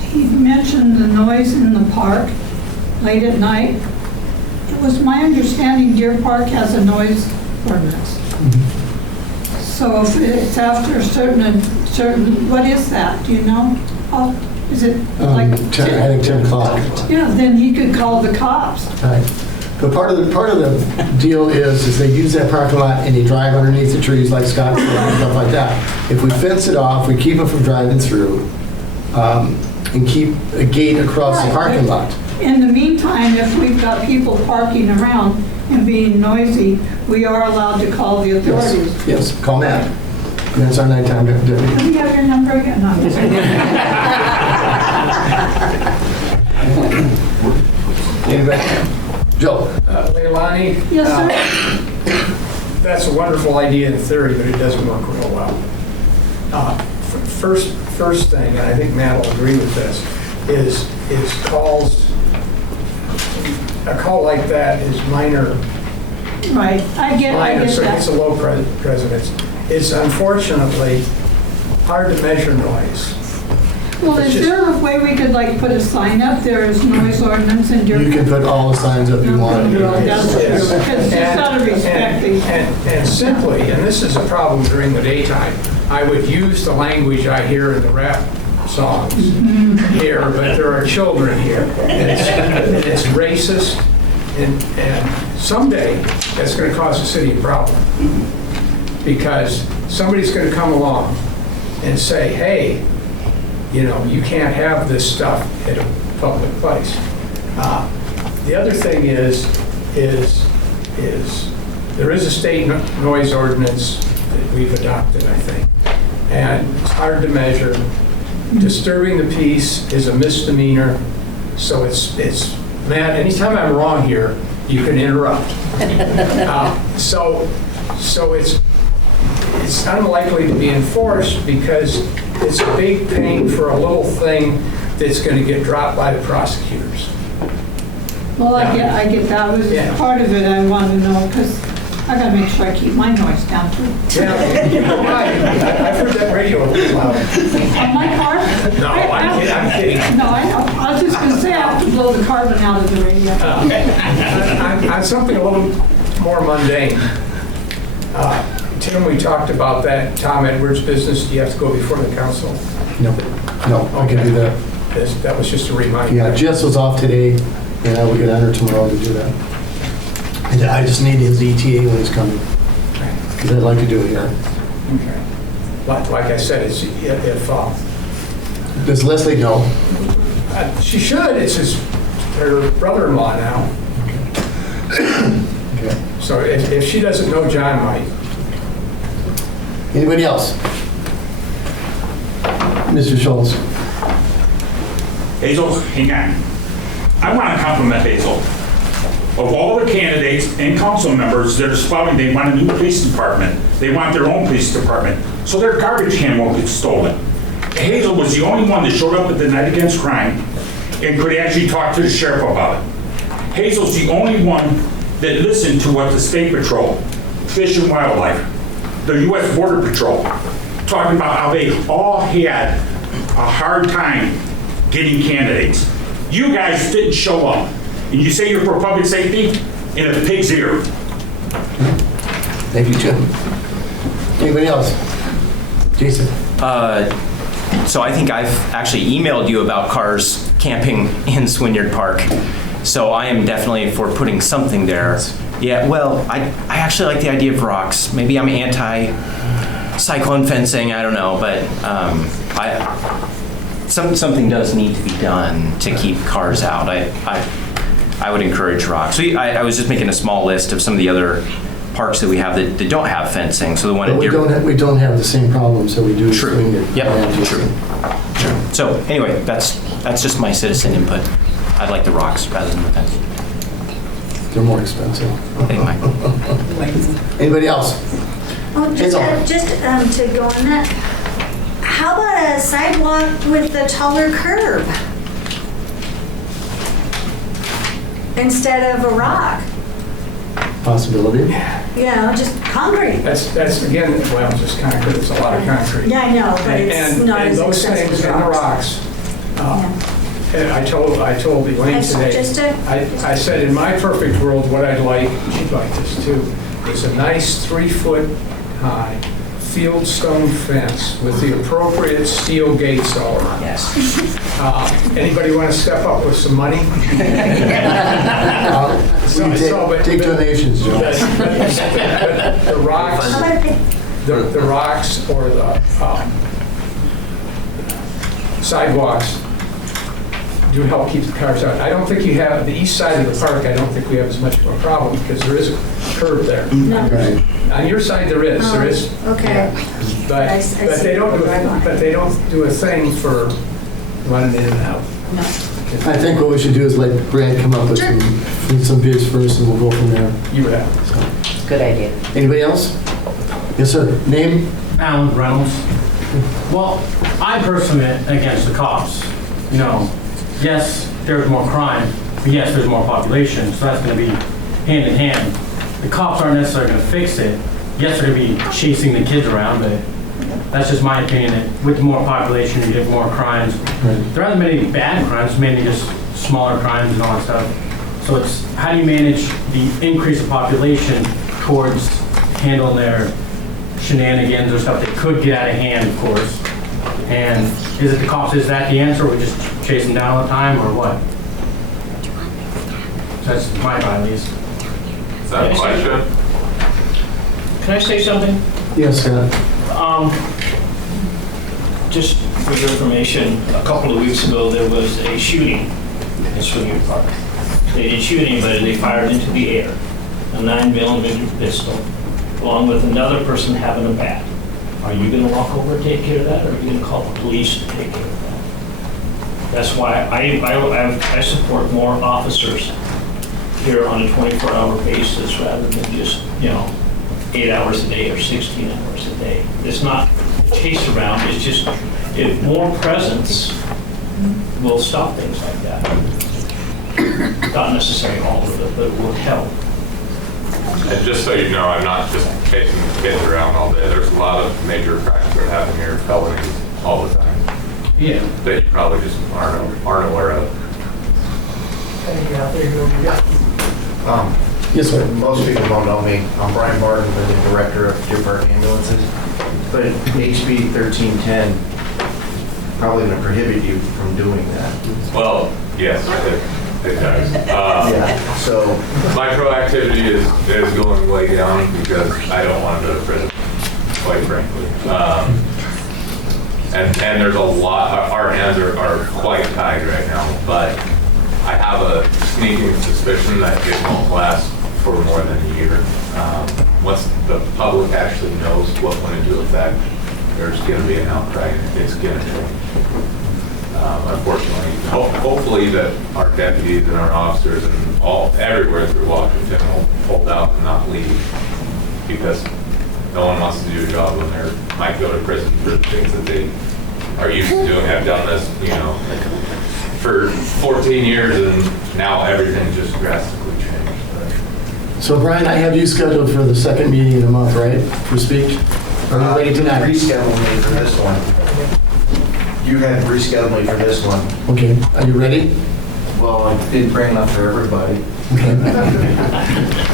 he mentioned the noise in the park late at night. It was my understanding Deer Park has a noise ordinance. So if it's after a certain, what is that? Do you know? Is it like? I think 10 o'clock. Yeah, then he could call the cops. Right. But part of the deal is they use that parking lot and they drive underneath the trees like Scott said and stuff like that. If we fence it off, we keep them from driving through, and keep a gate across the parking lot. In the meantime, if we've got people parking around and being noisy, we are allowed to call the authorities. Yes, call Matt. That's our nighttime deputy. Can we have your number again? No, I'm just kidding. Anybody? Joe? Leilani? Yes, sir. That's a wonderful idea in theory, but it doesn't work real well. First thing, and I think Matt will agree with this, is calls, a call like that is minor. Right, I get So that. it's a low precedence. It's unfortunately hard to measure noise. Well, is there a way we could like put a sign up there as noise ordinance in Deer Park? You can put all the signs up you want. That's true, because just out of respect. And simply, and this is a problem during the daytime, I would use the language I hear in the rap songs here, but there are children here. And it's racist, and someday that's going to cause the city a problem. Because somebody's going to come along and say, hey, you can't have this stuff at a public place. The other thing is there is a state noise ordinance that we've adopted, I think, and it's hard to measure. Disturbing the peace is a misdemeanor, so it's Matt, anytime I'm wrong here, you can interrupt. So it's unlikely to be enforced because it's a big pain for a little thing that's going to get dropped by the prosecutors. Well, I get that was part of it I want to know, because I got to make sure I keep my noise down too. Yeah, you know why? I've heard that radio a little loud. On my car? No, I'm kidding. No, I know. I was just going to say I have to blow the carbon out of the radio. On something a little more mundane, Tim, we talked about that Tom Edwards business. Do you have to go before the council? No, I can do that. That was just a reminder. Yeah, Jess was off today, and I will get on her tomorrow to do that. And I just need his ETA when he's coming, because I'd like to do it here. Okay. Like I said, it's if Does Leslie know? she should. It's her brother-in-law now. Okay. So if she doesn't know, John might. Anybody else? Mr. Schultz. Hazel, hang on. I want to compliment Hazel. Of all the candidates and council members that are spouting they want a new police department, they want their own police department, so their garbage can won't get stolen. Hazel was the only one that showed up at the Night Against Crime and could actually talk to the sheriff about it. Hazel's the only one that listened to what the State Patrol, Fish and Wildlife, the U.S. Border Patrol, talking about how they all had a hard time getting candidates. You guys didn't show up. And you say you're for public safety in a pig's ear. Thank you, Jim. Anybody else? Jason? So I think I've actually emailed you about cars camping in Swynyard Park. So I am definitely for putting something there. Yeah, well, I actually like the idea of rocks. Maybe I'm anti-cyclone fencing, I don't know, but something does need to be done to keep cars out. I would encourage rocks. So I was just making a small list of some of the other parks that we have that don't have fencing. So the one But we don't have the same problems that we do. True. Yep. True. So anyway, that's just my citizen input. I'd like the rocks rather than the fence. They're more expensive. They might. Anybody else? Oh, just to go on that, how about a sidewalk with a taller curb instead of a rock? Possibility. You know, just concrete. That's again, well, just concrete, it's a lot of concrete. Yeah, I know, but it's not and as those expensive things as and the rocks. rocks. And I told Elaine today, I said in my perfect world, what I'd like, she'd like this too, is a nice 3-foot high field stone fence with the appropriate steel gates all around. Yes. Anybody want to step up with some money? Take donations, Joe. The rocks, the rocks or the sidewalks do help keep the cars out. I don't think you have, the east side of the park, I don't think we have as much of a problem because there is a curb there. No. Right. On your side, there is. Okay. Yeah. But they don't do a thing for running in and out. No. I think what we should do is let Brad come up with some bids first and we'll go from there. You have. So. Good idea. Anybody else? Yes, sir. Name? Alan Reynolds. Well, I'm personally against the cops. You know, yes, there's more crime, but yes, there's more population, so that's going to be hand in hand. The cops aren't necessarily going to fix it. Yes, they're going to be chasing the kids around, but that's just my opinion, that with more population, you get more crimes. Right. There aren't many bad crimes, mainly just smaller crimes and all that stuff. So it's how do you manage the increase of population towards handling their shenanigans or stuff that could get out of hand, of course. And is it the cops, is that the answer? We just chase them down all the time or what? So that's my thought at least. Is that a question? Can I say something? Yes, Scott. Just for your information, a couple of weeks ago, there was a shooting in Swynyard Park. They didn't shoot anybody, they fired into the air a 9mm pistol, along with another person having a bat. Are you going to walk over and take care of that, or are you going to call the police to take care of that? That's why I support more officers here on a 24-hour basis rather than just, 8 hours a day or 16 hours a day. It's not a chase around, it's just, if more presence will stop things like that. Not necessarily all of it, but it will help. And just so you know, I'm not just chasing kids around all day. There's a lot of major crimes that happen here, felonies, all the time. Yeah. That you probably just aren't aware of. Yes, sir. Most people don't know me. I'm Brian Barton, I'm the director of Deer Park Ambulances. But HB 1310 probably going to prohibit you from doing that. Well, yes, it does. Yeah, so my proactivity is going way down because I don't want to go to prison, quite frankly. And there's a lot, our hands are quite tied right now, but I have a sneaking suspicion that it won't last for more than a year. Once the public actually knows what went into effect, there's going to be an outcry. It's going to change. Unfortunately, hopefully that our deputies and our officers and everywhere through Washington will hold out and not leave, because no one wants to do a job when they might go to prison for the things that they are used to doing, have done this, for 14 years, and now everything's just drastically changed. So Brian, I have you scheduled for the second meeting in the month, right, for speech? Are you ready tonight? Reschedule me for this one. You had rescheduled me for this one. Okay, are you ready? Well, I did bring enough for everybody. Okay.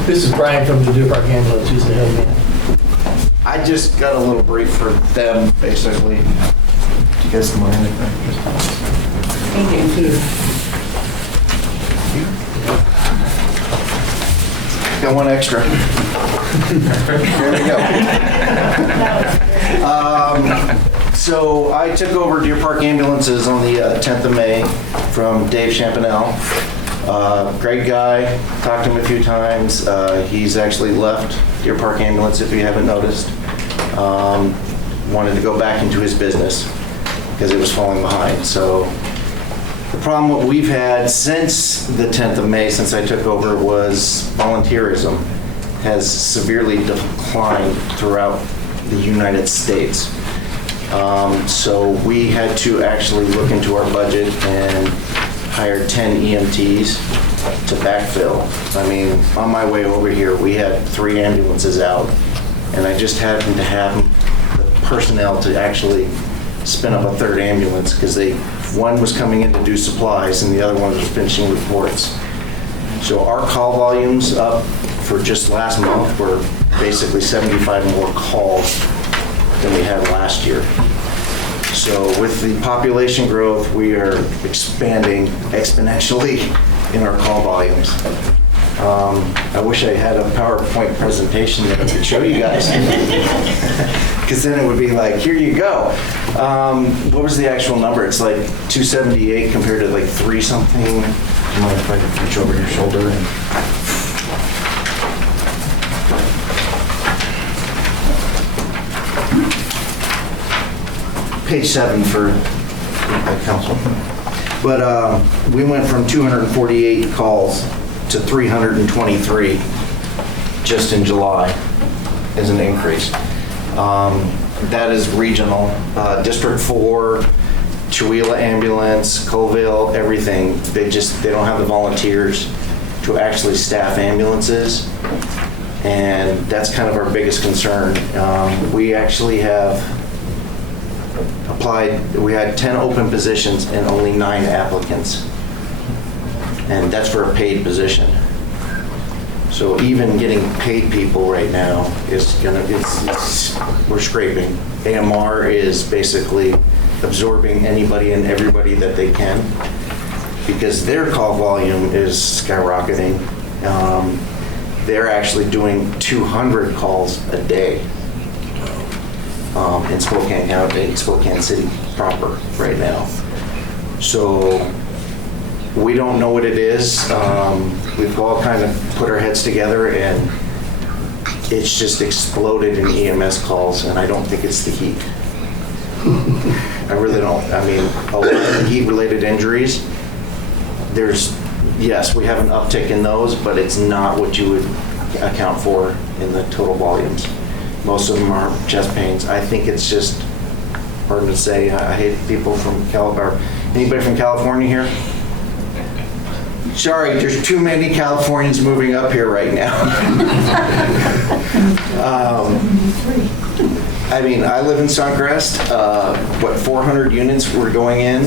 This is Brian from the Deer Park Ambulance. He's the head man. I just got a little brief for them, basically. Do you guys mind if I just... Thank you. Got one extra. Here we go. So I took over Deer Park Ambulances on the 10th of May from Dave Champanel. Great guy, talked to him a few times. He's actually left Deer Park Ambulance, if you haven't noticed. Wanted to go back into his business because it was falling behind. So the problem what we've had since the 10th of May, since I took over, was volunteerism has severely declined throughout the United States. So we had to actually look into our budget and hire 10 EMTs to backfill. I mean, on my way over here, we had 3 ambulances out, and I just happened to have the personnel to actually spin up a 3rd ambulance because one was coming in to do supplies and the other one was finishing reports. So our call volumes up for just last month were basically 75 more calls than we had last year. So with the population growth, we are expanding exponentially in our call volumes. I wish I had a PowerPoint presentation that I could show you guys. Because then it would be like, here you go. What was the actual number? It's like 278 compared to like 3 something. Do you mind if I reach over your shoulder? Page 7 for council. But we went from 248 calls to 323 just in July as an increase. That is regional. District 4, Chewelah Ambulance, Colville, everything. They don't have the volunteers to actually staff ambulances. And that's kind of our biggest concern. We actually have applied, we had 10 open positions and only 9 applicants. And that's for a paid position. So even getting paid people right now is we're scraping. AMR is basically absorbing anybody and everybody that they can because their call volume is skyrocketing. They're actually doing 200 calls a day in Spokane County, Spokane City proper right now. So we don't know what it is. We've all kind of put our heads together and it's just exploded in EMS calls, and I don't think it's the heat. I really don't. I mean, a lot of the heat-related injuries, yes, we have an uptick in those, but it's not what you would account for in the total volumes. Most of them are chest pains. I think it's just, pardon to say, I hate people from California. Anybody from California here? Sorry, there's too many Californians moving up here right now. I mean, I live in Suncrest. 400 units were going in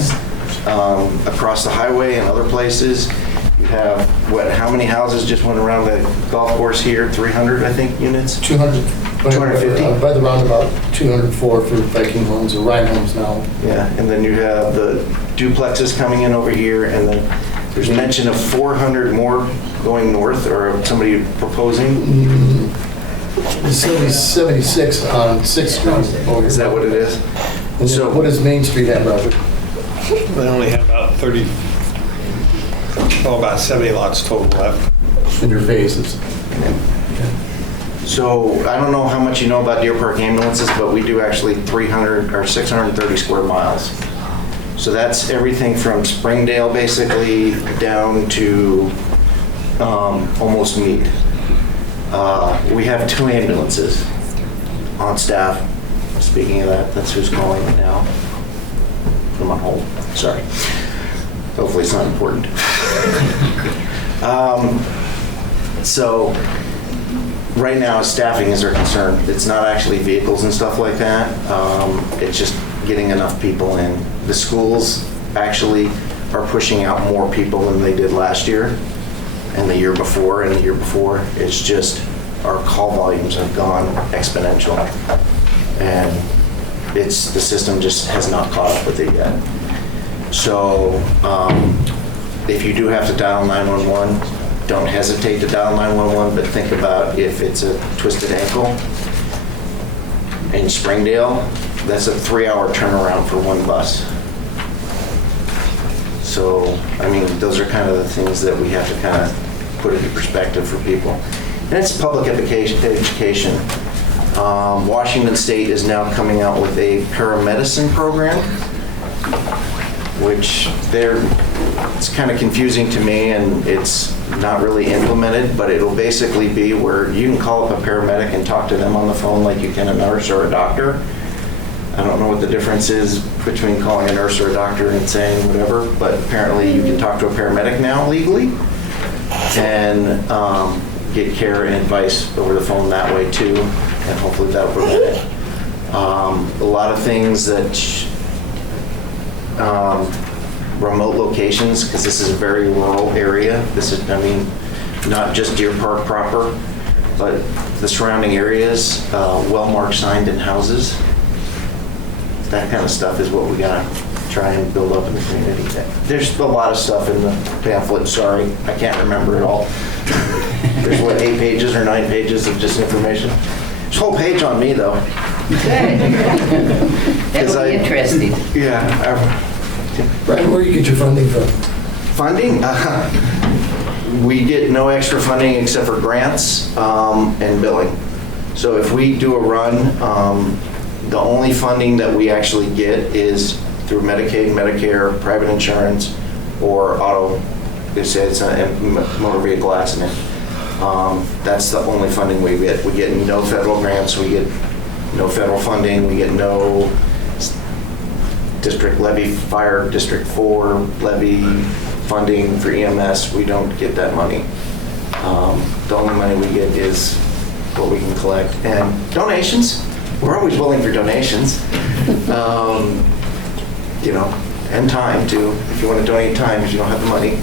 across the highway and other places. You have, how many houses just went around the golf course here? 300, I think, units? 200. 250? By the roundabout, 204 for Viking homes or Ryan homes now. Yeah, and then you have the duplexes coming in over here, and then there's mention of 400 more going north, or somebody proposing? 76 on 6th Street. Is that what it is? And so what does Main Street have, Robert? They only have about 70 lots total left. In your faces. So I don't know how much you know about Deer Park Ambulances, but we do actually 300 or 630 square miles. So that's everything from Springdale basically down to almost Meade. We have 2 ambulances on staff. Speaking of that, that's who's calling it now. Sorry. Hopefully it's not important. So right now, staffing is our concern. It's not actually vehicles and stuff like that. It's just getting enough people in. The schools actually are pushing out more people than they did last year and the year before and the year before. It's just our call volumes have gone exponential. And the system just has not caught up with it yet. So if you do have to dial 911, don't hesitate to dial 911, but think about if it's a twisted ankle in Springdale, that's a 3-hour turnaround for one bus. So, I mean, those are kind of the things that we have to kind of put into perspective for people. And it's public education. Washington State is now coming out with a paramedicine program, which it's kind of confusing to me, and it's not really implemented, but it'll basically be where you can call up a paramedic and talk to them on the phone like you can a nurse or a doctor. I don't know what the difference is between calling a nurse or a doctor and saying whatever, but apparently you can talk to a paramedic now legally and get care and advice over the phone that way too, and hopefully that'll prevent it. A lot of things that remote locations, because this is a very rural area. This is, I mean, not just Deer Park proper, but the surrounding areas, well-marked signed in houses. That kind of stuff is what we gotta try and build up in the community. There's a lot of stuff in the pamphlet, sorry, I can't remember it all. There's what, 8 pages or 9 pages of just information? There's a whole page on me though. That'll be interesting. Yeah. Brian, where do you get your funding from? Funding? We get no extra funding except for grants and billing. So if we do a run, the only funding that we actually get is through Medicaid, Medicare, private insurance, or auto. It's a motor vehicle accident. That's the only funding we get. We get no federal grants. We get no federal funding. We get no district levy, fire district 4 levy funding for EMS. We don't get that money. The only money we get is what we can collect. And donations, we're always willing for donations. You know, and time too, if you want to donate time if you don't have the money.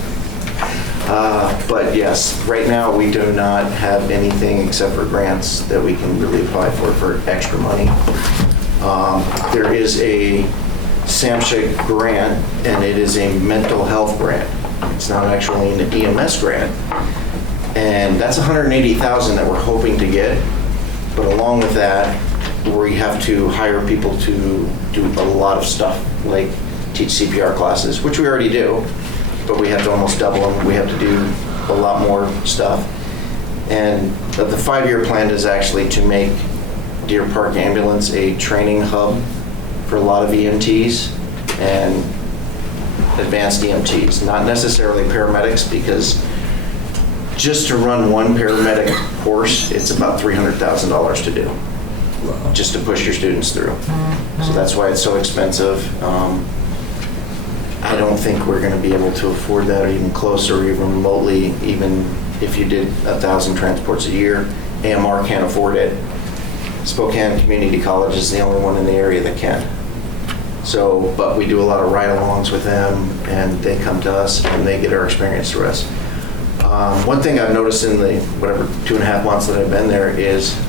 But yes, right now we do not have anything except for grants that we can really apply for extra money. There is a SAMHSA grant, and it is a mental health grant. It's not actually an EMS grant. And that's $180,000 that we're hoping to get. But along with that, we have to hire people to do a lot of stuff, like teach CPR classes, which we already do, but we have to almost double them. We have to do a lot more stuff. And the 5-year plan is actually to make Deer Park Ambulance a training hub for a lot of EMTs and advanced EMTs, not necessarily paramedics, because just to run one paramedic course, it's about $300,000 to do, just to push your students through. So that's why it's so expensive. I don't think we're going to be able to afford that, or even close, or even remotely, even if you did 1,000 transports a year. AMR can't afford it. Spokane Community College is the only one in the area that can. So, but we do a lot of ride-alongs with them, and they come to us, and they get our experience through us. One thing I've noticed in the, 2.5 months that I've been there is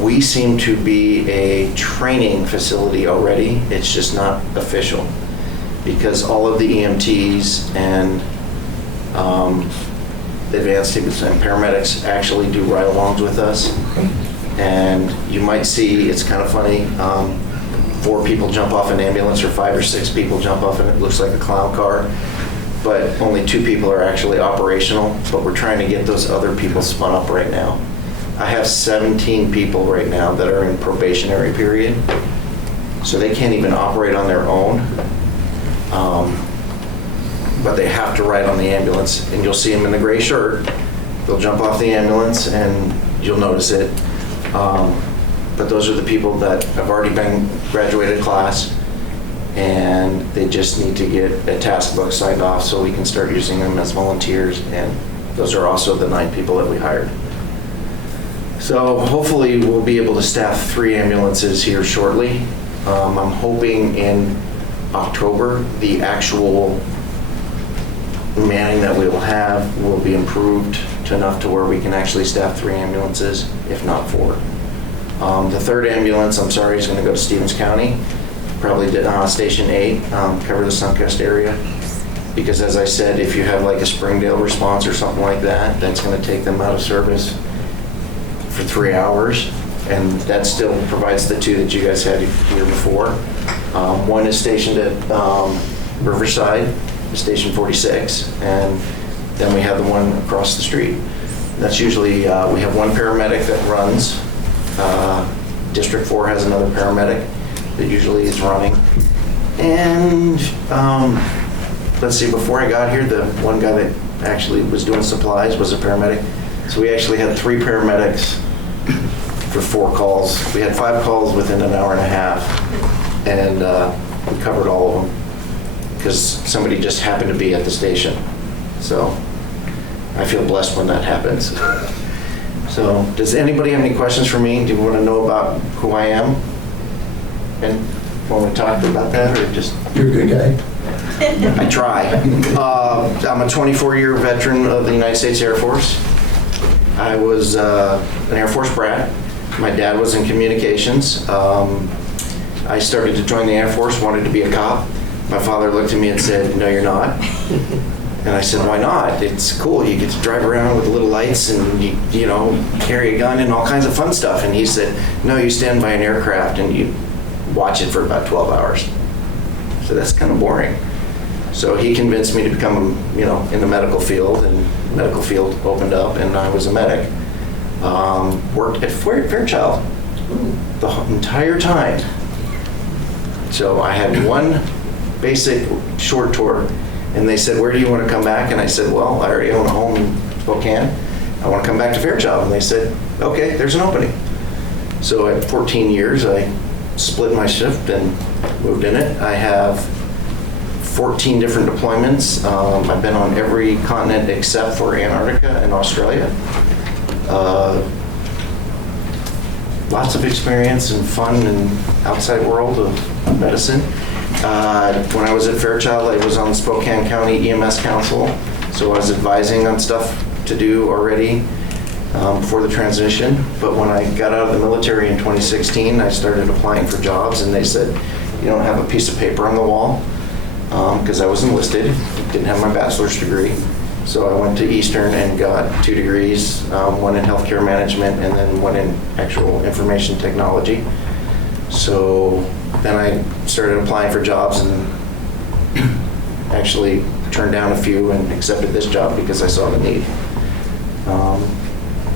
we seem to be a training facility already. It's just not official, because all of the EMTs and advanced teams and paramedics actually do ride-alongs with us. And you might see, it's kind of funny, 4 people jump off an ambulance, or 5 or 6 people jump off, and it looks like a clown car, but only 2 people are actually operational. But we're trying to get those other people spun up right now. I have 17 people right now that are in probationary period, so they can't even operate on their own. But they have to ride on the ambulance, and you'll see them in the gray shirt. They'll jump off the ambulance, and you'll notice it. But those are the people that have already been graduated class, and they just need to get a task book signed off so we can start using them as volunteers, and those are also the 9 people that we hired. So hopefully we'll be able to staff 3 ambulances here shortly. I'm hoping in October the actual manning that we will have will be improved to enough to where we can actually staff 3 ambulances, if not 4. The 3rd ambulance, I'm sorry, is going to go to Stevens County, probably Station 8, cover the Suncrest area. Because as I said, if you have like a Springdale response or something like that, that's going to take them out of service for 3 hours. And that still provides the 2 that you guys had here before. One is stationed at Riverside, Station 46, and then we have the one across the street. That's usually, we have one paramedic that runs. District 4 has another paramedic that usually is running. And let's see, before I got here, the one guy that actually was doing supplies was a paramedic. So we actually had 3 paramedics for 4 calls. We had 5 calls within an hour and a half, and we covered all of them because somebody just happened to be at the station. So I feel blessed when that happens. So does anybody have any questions for me? Do you want to know about who I am? And when we talked about that, or just... You're a good guy. I try. I'm a 24-year veteran of the United States Air Force. I was an Air Force brat. My dad was in communications. I started to join the Air Force, wanted to be a cop. My father looked at me and said, "No, you're not." And I said, "Why not? It's cool. You get to drive around with little lights and you know, carry a gun and all kinds of fun stuff." And he said, "No, you stand by an aircraft and you watch it for about 12 hours. So that's kind of boring. So he convinced me to become, you know, in the medical field, and the medical field opened up, and I was a medic. Worked at Fairchild the entire time. So I had one basic short tour, and they said, "Where do you want to come back?" And I said, "Well, I already own a home in Spokane. I want to come back to Fairchild." And they said, "Okay, there's an opening." So at 14 years, I split my shift and moved in it. I have 14 different deployments. I've been on every continent except for Antarctica and Australia. Lots of experience and fun and outside world of medicine. When I was at Fairchild, I was on the Spokane County EMS Council, so I was advising on stuff to do already before the transition. But when I got out of the military in 2016, I started applying for jobs, and they said, "You don't have a piece of paper on the wall," because I was enlisted, didn't have my bachelor's degree. So I went to Eastern and got 2 degrees, one in healthcare management and then one in actual information technology. So then I started applying for jobs and actually turned down a few and accepted this job because I saw the need.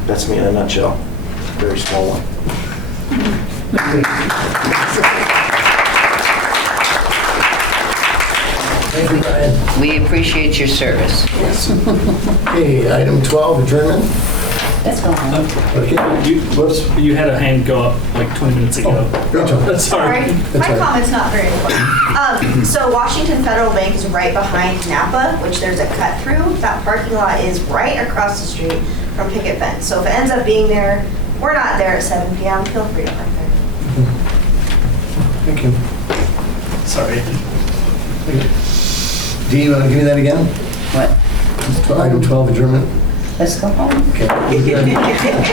That's me in a nutshell. Very small one. Thank you, Brian. We appreciate your service. Okay, item 12, adjournment. That's all right. Okay. You had a hand go up like 20 minutes ago. Rachel. Sorry. My comment's not very important. So Washington Federal Bank is right behind Napa, which there's a cut through. That parking lot is right across the street from Picket Fence. So if it ends up being there, we're not there at 7 p.m. Feel free to park there. Thank you. Sorry. Dee, you want to give me that again? What? Item 12, adjournment. Let's go home. Okay.